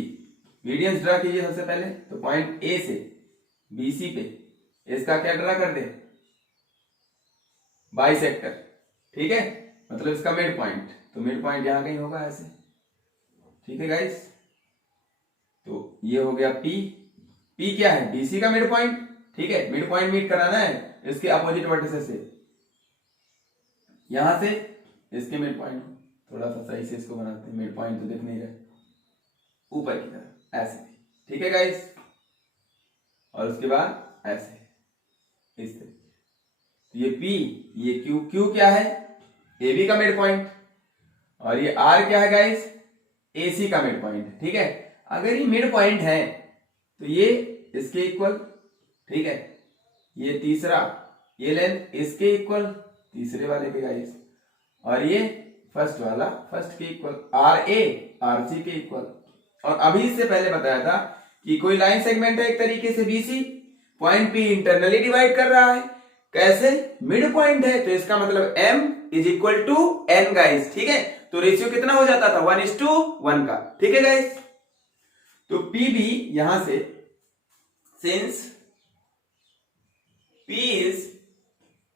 medians draw कीजिए सबसे पहले। तो पॉइंट ए से बी सी पे इसका क्या ड्रा कर दे, बाइसेक्टर, ठीक है, मतलब इसका मिड पॉइंट। तो मिड पॉइंट यहां कहीं होगा ऐसे, ठीक है गाइस। तो ये हो गया पी, पी क्या है, बीसी का मिड पॉइंट, ठीक है। मिड पॉइंट मीट कराना है इसके अपोजिट वर्टिसेस से, यहां से इसके मिड पॉइंट, थोड़ा सा सही से इसको बनाते हैं, मिड पॉइंट तो दिख नहीं रहा, ऊपर की तरफ ऐसे, ठीक है गाइस। और उसके बाद ऐसे इस तरह, तो ये P, ये Q, Q क्या है, AB का मिड पॉइंट, और ये R क्या है गाइस, AC का मिड पॉइंट, ठीक है। अगर ये मिड पॉइंट है तो ये इसके इक्वल, ठीक है, ये तीसरा, ये लेंथ इसके इक्वल, तीसरे वाले के गाइस, और ये फर्स्ट वाला फर्स्ट के इक्वल, RA RC के इक्वल। और अभी इससे पहले बताया था कि कोई लाइन सेगमेंट है एक तरीके से BC, point P internally divide कर रहा है, कैसे, मिड पॉइंट है, तो इसका मतलब M is equal to N guys, ठीक है। तो रेशियो कितना हो जाता था, 1:1 का, ठीक है गाइस। तो PB यहां से, since P is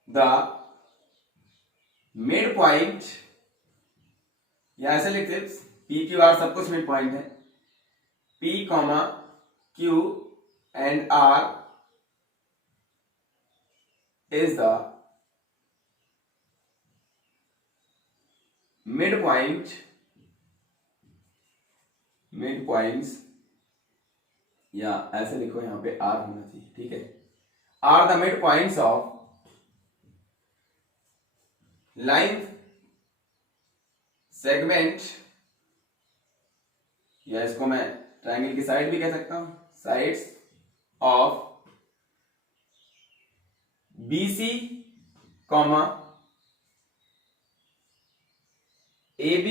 the mid point, यहां से लिखते P Q R सब कुछ मिड पॉइंट है, P comma Q and R is the midpoints, या ऐसे लिखो, यहां पे R होना चाहिए, ठीक है, are the mid points of line segment, या इसको मैं ट्रायंगल की साइड भी कह सकता हूं, sides of BC comma AB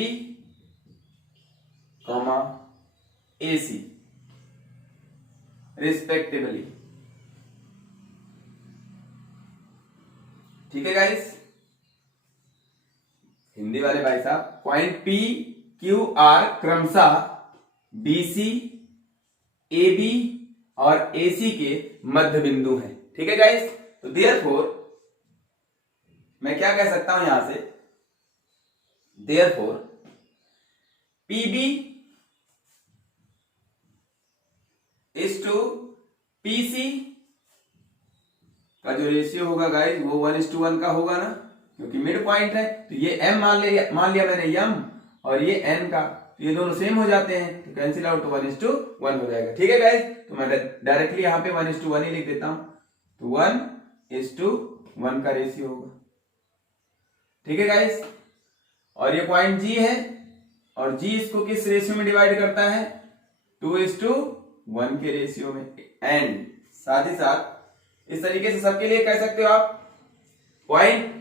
comma AC respectively, ठीक है गाइस। हिंदी वाले भाई साहब, पॉइंट P Q R क्रमशः BC AB और AC के मध्य बिंदु हैं, ठीक है गाइस। तो देयरफॉर मैं क्या कह सकता हूं यहां से, therefore PB is to PC का जो रेशियो होगा गाइस वो 1:1 का होगा ना, क्योंकि मिड पॉइंट है। तो ये M मान लिया मैंने M, और ये N का, तो ये दोनों सेम हो जाते हैं, तो कैंसिल आउट, तो 1:1 हो जाएगा, ठीक है गाइस। तो मैं डायरेक्टली यहां पे 1:1 ही लिख देता हूं, तो 1:1 का रेशियो होगा, ठीक है गाइस। और ये पॉइंट G है, और G इसको किस रेशियो में डिवाइड करता है, 2:1 के रेशियो में। एंड साथ ही साथ इस तरीके से सबके लिए कह सकते हो आप, पॉइंट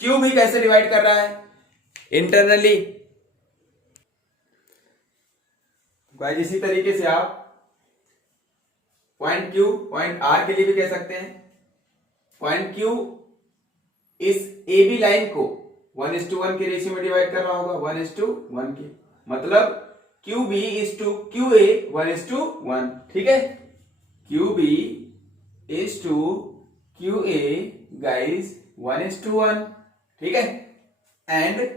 Q भी कैसे डिवाइड कर रहा है, इंटरनली। गाइस इसी तरीके से आप पॉइंट क्यू पॉइंट आर के लिए भी कह सकते हैं। पॉइंट क्यू इस ए बी लाइन को 1:1 के रेशियो में डिवाइड करना होगा, 1:1 के, मतलब Q B is to Q A 1:1, ठीक है। Q B is to Q A guys 1:1, ठीक है। एंड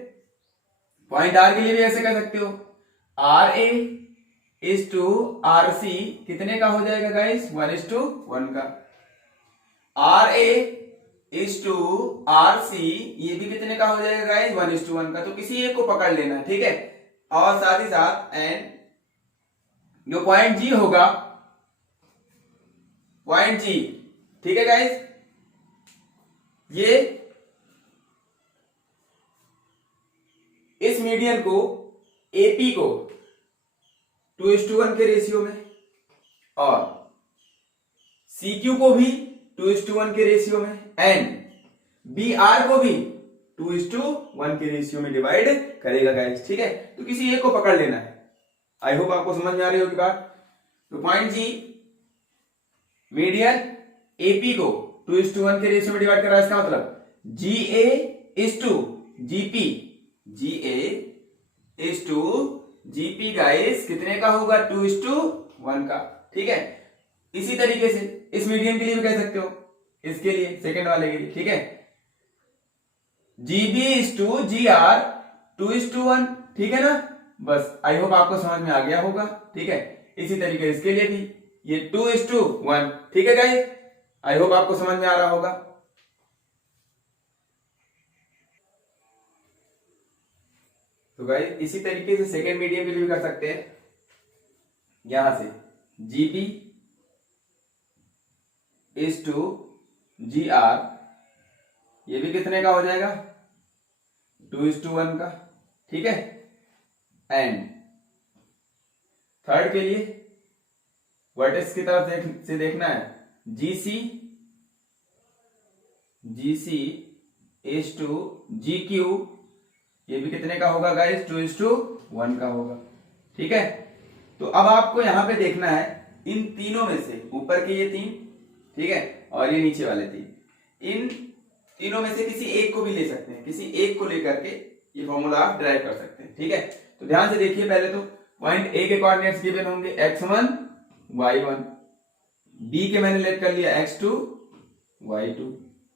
पॉइंट आर के लिए भी ऐसे कह सकते हो, R A is to R C कितने का हो जाएगा गाइस, 1:1 का। R A is to R C ये भी कितने का हो जाएगा गाइस, 1:1 का। तो किसी एक को पकड़ लेना, ठीक है। और साथ ही साथ एंड जो पॉइंट जी होगा, पॉइंट जी, ठीक है गाइस, ये इस मीडियन को एपी को 2:1 के रेशियो में और सीक्यू को भी 2:1 के रेशियो में एंड बी आर को भी 2:1 के रेशियो में डिवाइड करेगा गाइस, ठीक है। तो किसी एक को पकड़ लेना है। आई होप आपको समझ में आ रही होगी बात। तो पॉइंट जी मीडियन एपी को 2:1 के रेशियो में डिवाइड कर रहा है, इसका मतलब G A is to GP, G A is to GP guys कितने का होगा, 2:1 का, ठीक है। इसी तरीके से इस मीडियन के लिए भी कह सकते हो, इसके लिए सेकंड वाले के लिए, ठीक है। GB is to G R 2:1, ठीक है ना। बस आई होप आपको समझ में आ गया होगा, ठीक है। इसी तरीके इसके लिए भी ये 2:1, ठीक है गाइस। आई होप आपको समझ में आ रहा होगा। तो गाइस इसी तरीके से सेकेंड मीडियम के लिए भी कर सकते हैं। यहां से GB is to G R ये भी कितने का हो जाएगा, 2:1 का, ठीक है। एंड थर्ड के लिए वर्टेक्स की तरफ से देखना है, GC is to G Q ये भी कितने का होगा गाइस, 2:1 का होगा, ठीक है। तो अब आपको यहां पे देखना है इन तीनों में से, ऊपर के ये 3, ठीक है, और ये नीचे वाले 3, इन तीनों में से किसी एक को भी ले सकते हैं। किसी एक को लेकर के ये फॉर्मूला आप ड्राइव कर सकते हैं, ठीक है। तो ध्यान से देखिए, पहले तो पॉइंट ए के कोऑर्डिनेट्स गिवन होंगे x1 y1, बी के मैंने लेट कर लिया x2 y2,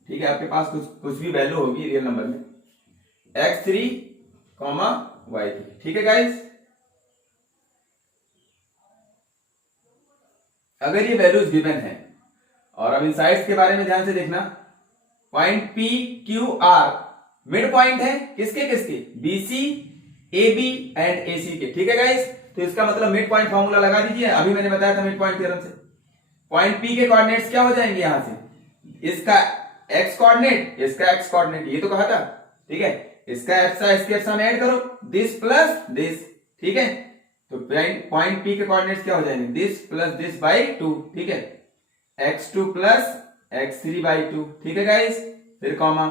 ठीक है। आपके पास कुछ भी वैल्यू होगी रियल नंबर में, x3 y3, ठीक है गाइस। अगर ये वैल्यूज गिवन है, और अब इन साइड्स के बारे में ध्यान से देखना, point P Q R mid point है किसके किसके, बीसी ए बी एंड ए सी के, ठीक है गाइस। तो इसका मतलब मिड पॉइंट फॉर्मूला लगा दीजिए, अभी मैंने बताया था मिड पॉइंट थ्योरम से। पॉइंट पी के कोऑर्डिनेट्स क्या हो जाएंगे, यहां से इसका एक्स कोऑर्डिनेट इसका एक्स कोऑर्डिनेट, ये तो कहा था, ठीक है। इसका एक्सा इसके एक्सा में ऐड करो, दिस प्लस दिस, ठीक है। तो पॉइंट पी के कोऑर्डिनेट्स क्या हो जाएंगे, दिस प्लस दिस बाई 2, ठीक है। x2 प्लस x3 बाई 2, ठीक है गाइस। फिर कॉमा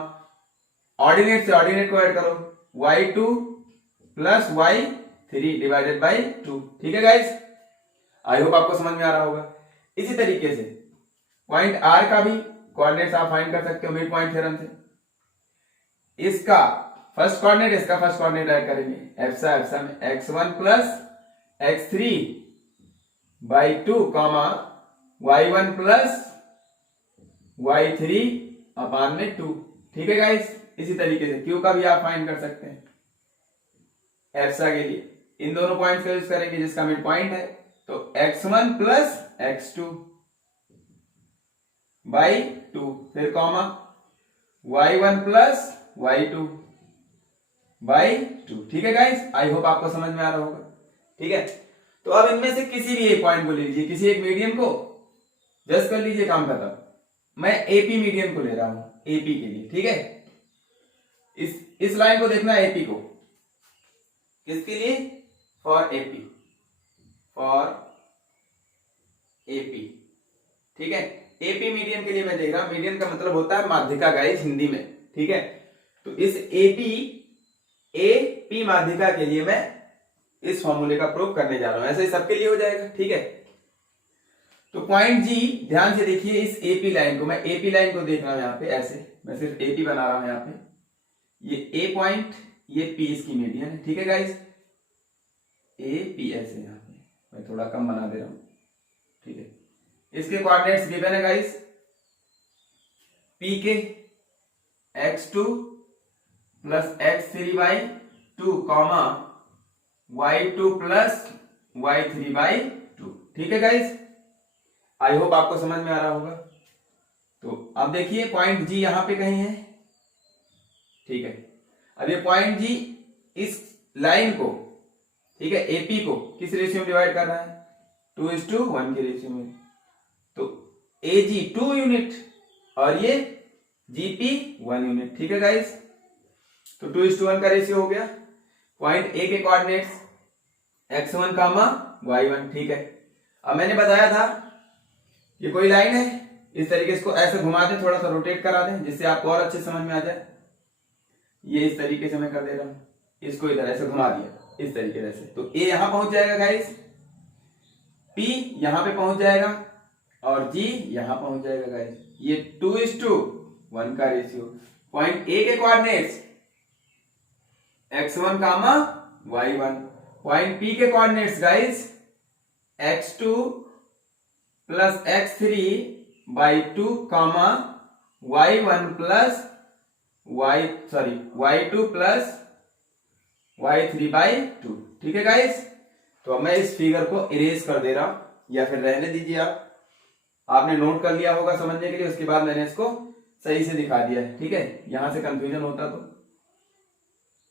ऑर्डिनेट से ऑर्डिनेट को ऐड करो, y2 plus y3 divided by 2, ठीक है गाइस। आई होप आपको समझ में आ रहा होगा। इसी तरीके से पॉइंट r का भी कोऑर्डिनेट्स आप फाइंड कर सकते हो मिड पॉइंट थ्योरम से। इसका फर्स्ट कोऑर्डिनेट इसका फर्स्ट कोऑर्डिनेट ऐड करेंगे, एप्सा एप्सा में x1 plus x3 by 2 comma y1 plus y3 अपान में 2, ठीक है गाइस। इसी तरीके से क्यू का भी आप फाइंड कर सकते हैं एप्सा के लिए। इन दोनों पॉइंट्स का यूज करेंगे जिसका मिड पॉइंट है, तो x1 प्लस x2 बाई 2, फिर comma y1 plus y2 by 2, ठीक है गाइस। आई होप आपको समझ में आ रहा होगा, ठीक है। तो अब इनमें से किसी भी एक पॉइंट को ले लीजिए, किसी एक मीडियम को, जस्ट कर लीजिए काम खत्म। मैं एपी मीडियम को ले रहा हूं एपी के लिए, ठीक है। इस लाइन को देखना है एपी को, किसके लिए, फॉर एपी, ठीक है। एपी मीडियम के लिए मैं देख रहा हूं, मीडियम का मतलब होता है माध्यिका गाइस हिंदी में, ठीक है। तो इस एपी ए पी माध्यिका के लिए मैं इस फॉर्मूले का प्रयोग करने जा रहा हूं। ऐसे ही सबके लिए हो जाएगा, ठीक है। तो पॉइंट जी, ध्यान से देखिए, इस एपी लाइन को, मैं एपी लाइन को देख रहा हूं यहाँ पे, ऐसे मैं सिर्फ एपी बना रहा हूं यहाँ पे, ये ए पॉइंट, ये पी इसकी मीडियन है, ठीक है गाइस। ए पी ऐसे यहाँ पे मैं थोड़ा कम बना दे रहा हूं, ठीक है। इसके कोऑर्डिनेट्स गिवन है गाइस, पी के x2 plus x3/2 comma y2 plus y3/2, ठीक है गाइस। आई होप आपको समझ में आ रहा होगा। तो अब देखिए पॉइंट जी यहां पे कहीं है, ठीक है। अब ये पॉइंट जी इस लाइन को, ठीक है, एपी को किस रेशियो में डिवाइड कर रहा है, 2:1 के रेशियो में। तो ए जी 2 यूनिट और ये जीपी 1 यूनिट, ठीक है गाइस। तो 2:1 का रेशियो हो गया। पॉइंट ए के कोऑर्डिनेट्स x1 कामा y1, ठीक है। अब मैंने बताया था ये कोई लाइन है, इस तरीके से इसको ऐसे घुमा दें, थोड़ा सा रोटेट करा दें जिससे आपको और अच्छे समझ में आ जाए। ये इस तरीके से मैं कर दे रहा हूं, इसको इधर ऐसे घुमा दिया इस तरीके से। तो ए यहां पहुंच जाएगा गाइस, पी यहां पे पहुंच जाएगा और जी यहां पहुंच जाएगा गाइस। ये 2:1 का रेशियो। पॉइंट ए के कोऑर्डिनेट्स x1 कामा y1। पॉइंट पी के coordinates guys x2 plus x3/2 कामा y1 plus y2 plus y3/2, ठीक है गाइस। तो अब मैं इस फिगर को इरेज कर दे रहा हूं, या फिर रहने दीजिए, आपने नोट कर लिया होगा समझने के लिए, उसके बाद मैंने इसको सही से दिखा दिया है, ठीक है। यहां से कंफ्यूजन होता तो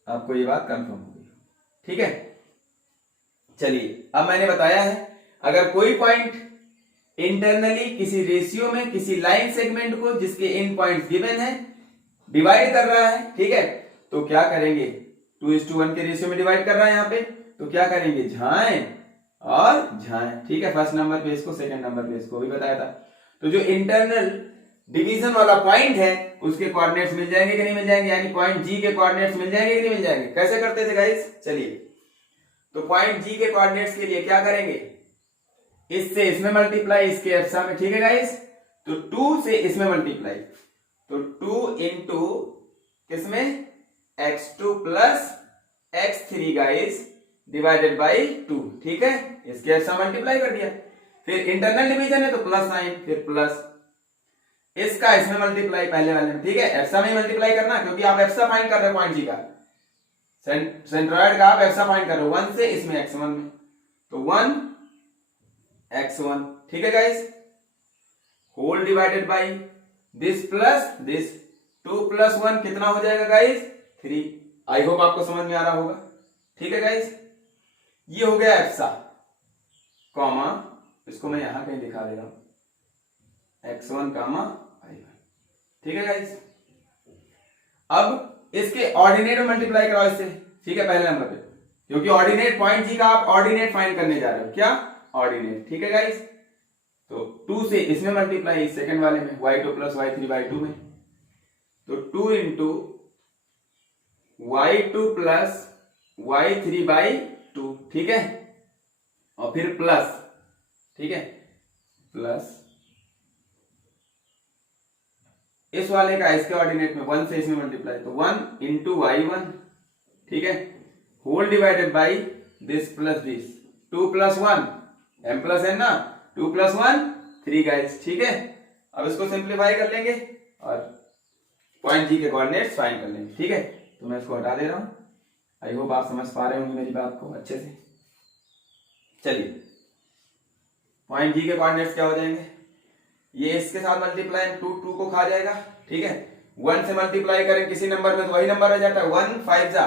आपको ये बात कंफर्म होगी, ठीक है। चलिए, अब मैंने बताया है अगर कोई पॉइंट इंटरनली किसी रेशियो में किसी लाइन सेगमेंट को जिसके इन पॉइंट्स गिवन है डिवाइड कर रहा है, ठीक है, तो क्या करेंगे, 2:1 के रेशियो में डिवाइड कर रहा है यहाँ पे, तो क्या करेंगे, झाएं और झाएं, ठीक है। फर्स्ट नंबर पे इसको, सेकंड नंबर पे इसको भी बताया था। तो जो इंटरनल डिवीजन वाला पॉइंट है उसके कोऑर्डिनेट्स मिल जाएंगे कि नहीं मिल जाएंगे, यानी पॉइंट जी के कोऑर्डिनेट्स मिल जाएंगे कि नहीं मिल जाएंगे। कैसे करते थे गाइस, चलिए। तो पॉइंट जी के कोऑर्डिनेट्स के लिए क्या करेंगे, इससे इसमें मल्टीप्लाई, इसके एप्सा में, ठीक है गाइस। तो 2 से इसमें मल्टीप्लाई, तो 2 इंटू किसमें, x2 plus x3 guys divided by 2, ठीक है। इसके एप्सा मल्टीप्लाई कर दिया, फिर इंटरनल डिवीजन है तो प्लस साइन, फिर प्लस इसका इसमें मल्टीप्लाई पहले वाले में, ठीक है। एप्सा में मल्टीप्लाई करना, क्योंकि आप एप्सा फाइंड कर रहे हो पॉइंट जी का, सेंट्रॉइड का आप एप्सा फाइंड कर रहे हो 1 से इसमें x1 में, तो 1x1, ठीक है guys, whole divided by this plus this, 2 plus 1 कितना हो जाएगा गाइस, 3। आई होप आपको समझ में आ रहा होगा, ठीक है गाइस। ये हो गया एप्सा, कॉमा इसको मैं यहां कहीं दिखा दे रहा हूं, x1 कामा y1, ठीक है गाइस। अब इसके ऑर्डिनेट में मल्टीप्लाई कराओ इससे, ठीक है, पहले नंबर पे, क्योंकि ऑर्डिनेट पॉइंट जी का आप ऑर्डिनेट फाइंड करने जा रहे हो, क्या, ऑर्डिनेट, ठीक है गाइस। तो 2 से इसमें मल्टीप्लाई, सेकंड वाले में, y2 प्लस y3/2 में, तो 2 इंटू y2 प्लस y3/2, ठीक है, और फिर प्लस, ठीक है, प्लस इस वाले का इसके ऑर्डिनेट में 1 से इसमें मल्टीप्लाई, तो 1 इंटू y1, ठीक है, whole divided by this plus this, 2 plus 1 m plus n ना, 2 प्लस 1 3 गाइस, ठीक है। अब इसको सिंप्लीफाई कर लेंगे और पॉइंट जी के कोऑर्डिनेट्स फाइंड कर लेंगे, ठीक है। तो मैं इसको हटा दे रहा हूं, आई होप आप समझ पा रहे होंगे मेरी बात को अच्छे से। चलिए, पॉइंट जी के कोऑर्डिनेट्स क्या हो जाएंगे, ये इसके साथ मल्टीप्लाई, 2 को खा जाएगा, ठीक है। 1 से मल्टीप्लाई करें किसी नंबर में तो वही नंबर हो जाता है, 1 5 जा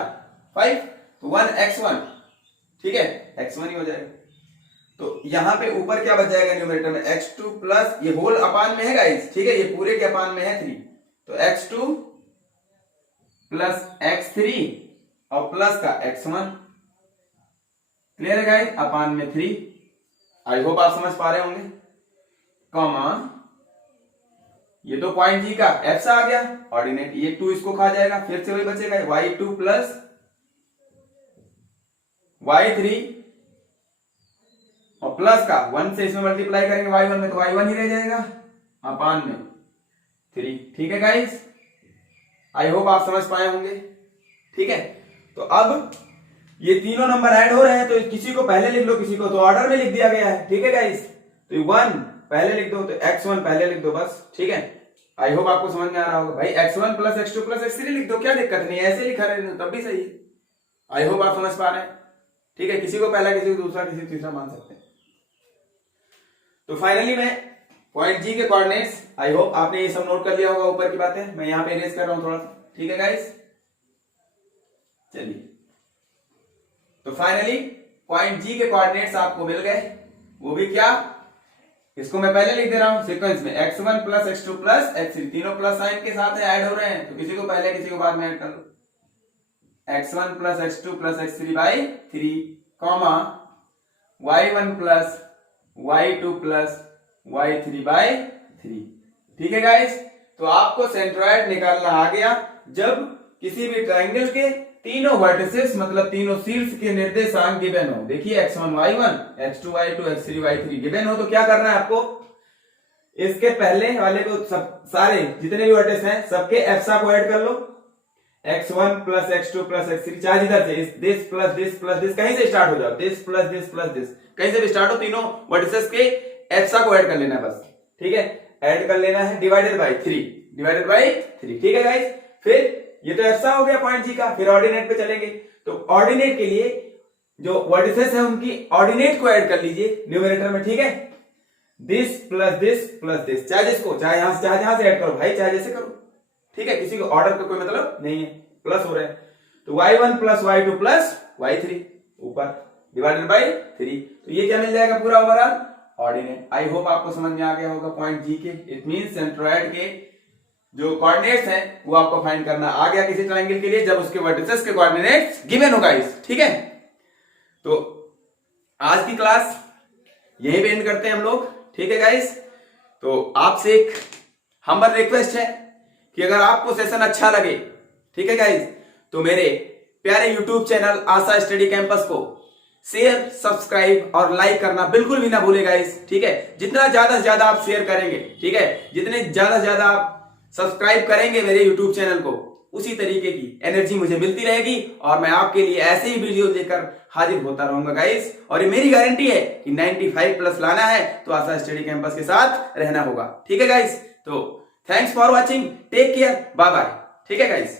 5, तो 1x1, ठीक है, x1 ही हो जाएगा। तो यहां पे ऊपर क्या बच जाएगा न्यूमरेटर में, x2 प्लस, ये होल अपान में है गाइस, ठीक है, ये पूरे के अपान में है 3, तो x2 प्लस x3 और प्लस का x1, क्लियर है गाइस, अपान में 3। आई होप आप समझ पा रहे होंगे, कॉमा ये तो पॉइंट जी का एप्सा आ गया ऑर्डिनेट, ये 2 इसको खा जाएगा, फिर से वही बचेगा y2 प्लस y3 और प्लस का 1 से इसमें मल्टीप्लाई करेंगे y1 में, तो y1 ही रह जाएगा अपान में 3। ठीक है गाइस, आई होप आप समझ पाए होंगे। ठीक है, तो अब ये तीनों नंबर ऐड हो रहे हैं, तो किसी को पहले लिख लो, किसी को तो ऑर्डर में लिख दिया गया है। ठीक है गाइस, तो 1 पहले लिख दो, तो x1 पहले लिख दो बस। ठीक है, आई होप आपको समझ में आ रहा होगा। भाई x1 plus x2 plus x3 लिख दो, क्या दिक्कत नहीं है, ऐसे लिखा रहे तब भी सही है। आई होप आप समझ पा रहे हैं। ठीक है, किसी को पहला, किसी को दूसरा, किसी को तीसरा मान सकते हैं। तो फाइनली मैं पॉइंट जी के कोऑर्डिनेट्स, आई होप आपने ये सब नोट कर लिया होगा, ऊपर की बातें मैं यहां पे इरेज कर रहा हूं थोड़ा सा। ठीक है गाइस, चलिए, तो फाइनली पॉइंट जी के कोऑर्डिनेट्स आपको मिल गए। वो भी क्या, इसको मैं पहले लिख दे रहा हूं सीक्वेंस में, x1 plus x2 plus x3, तीनों प्लस साइन के साथ ऐड हो रहे हैं, तो किसी को पहले किसी को बाद में ऐड कर लो। x1 plus x2 plus x3 by 3 comma y1 plus y2 plus y3 by 3। ठीक है गाइस, तो आपको सेंट्रॉइड निकालना आ गया जब किसी भी ट्राइंगल के तीनों वर्टिसेस मतलब तीनों शीर्ष के निर्देशांक गिवन हो। देखिए x1 y1, x2 y2, x3 y3 given हो, तो क्या करना है आपको, इसके पहले वाले को सब सारे जितने भी वर्टिस हैं सबके एफसा को ऐड कर लो। x1 plus x2 plus x3, चाहे जिधर से this plus this plus this कहीं से स्टार्ट हो जाओ, this plus this plus this कहीं से भी स्टार्ट हो, तीनों वर्टिसेस के एफसा को ऐड कर लेना बस। ठीक है, ऐड कर लेना है डिवाइडेड बाई 3, डिवाइडेड बाई 3। ठीक है गाइस, फिर ये तो ऐसा हो गया पॉइंट जी का। फिर ऑर्डिनेट पे चलेंगे, तो ऑर्डिनेट के लिए जो वर्टिसेस है उनकी ऑर्डिनेट को ऐड कर लीजिए न्यूमरेटर में। ठीक है, दिस प्लस दिस, चाहे जिसको, चाहे यहां से चाहे जहां से ऐड करो भाई, चाहे जैसे करो। ठीक है, किसी को ऑर्डर का कोई मतलब नहीं है, प्लस हो रहा है, तो y1 plus y2 plus y3 ऊपर डिवाइडेड बाई 3, तो ये क्या मिल जाएगा पूरा ओवरऑल ऑर्डिनेट। आई होप आपको समझ में आ गया होगा पॉइंट जी के। इट मीन सेंट्रॉइड के जो कोऑर्डिनेट्स हैं वो आपको फाइंड करना आ गया किसी ट्रायंगल के लिए जब उसके वर्टिसेस के कोऑर्डिनेट्स गिवन हो गाइस। ठीक है, तो आज की क्लास यहीं पे एंड करते हैं हम लोग। ठीक है गाइस, तो आपसे एक हम्बल रिक्वेस्ट है कि अगर आपको सेशन अच्छा लगे, ठीक है गाइस, तो मेरे प्यारे यूट्यूब चैनल आशा स्टडी कैंपस को शेयर, सब्सक्राइब और लाइक करना बिल्कुल भी ना भूले गाइस। ठीक है, जितना ज्यादा से ज्यादा आप शेयर करेंगे, ठीक है, जितने ज्यादा से ज्यादा आप सब्सक्राइब करेंगे मेरे यूट्यूब चैनल को, उसी तरीके की एनर्जी मुझे मिलती रहेगी और मैं आपके लिए ऐसे ही वीडियो लेकर हाजिर होता रहूंगा गाइस। और ये मेरी गारंटी है कि 95 प्लस लाना है तो आशा स्टडी कैंपस के साथ रहना होगा। ठीक है गाइस, तो thanks for watching, take care, bye bye. ठीक है गाइस।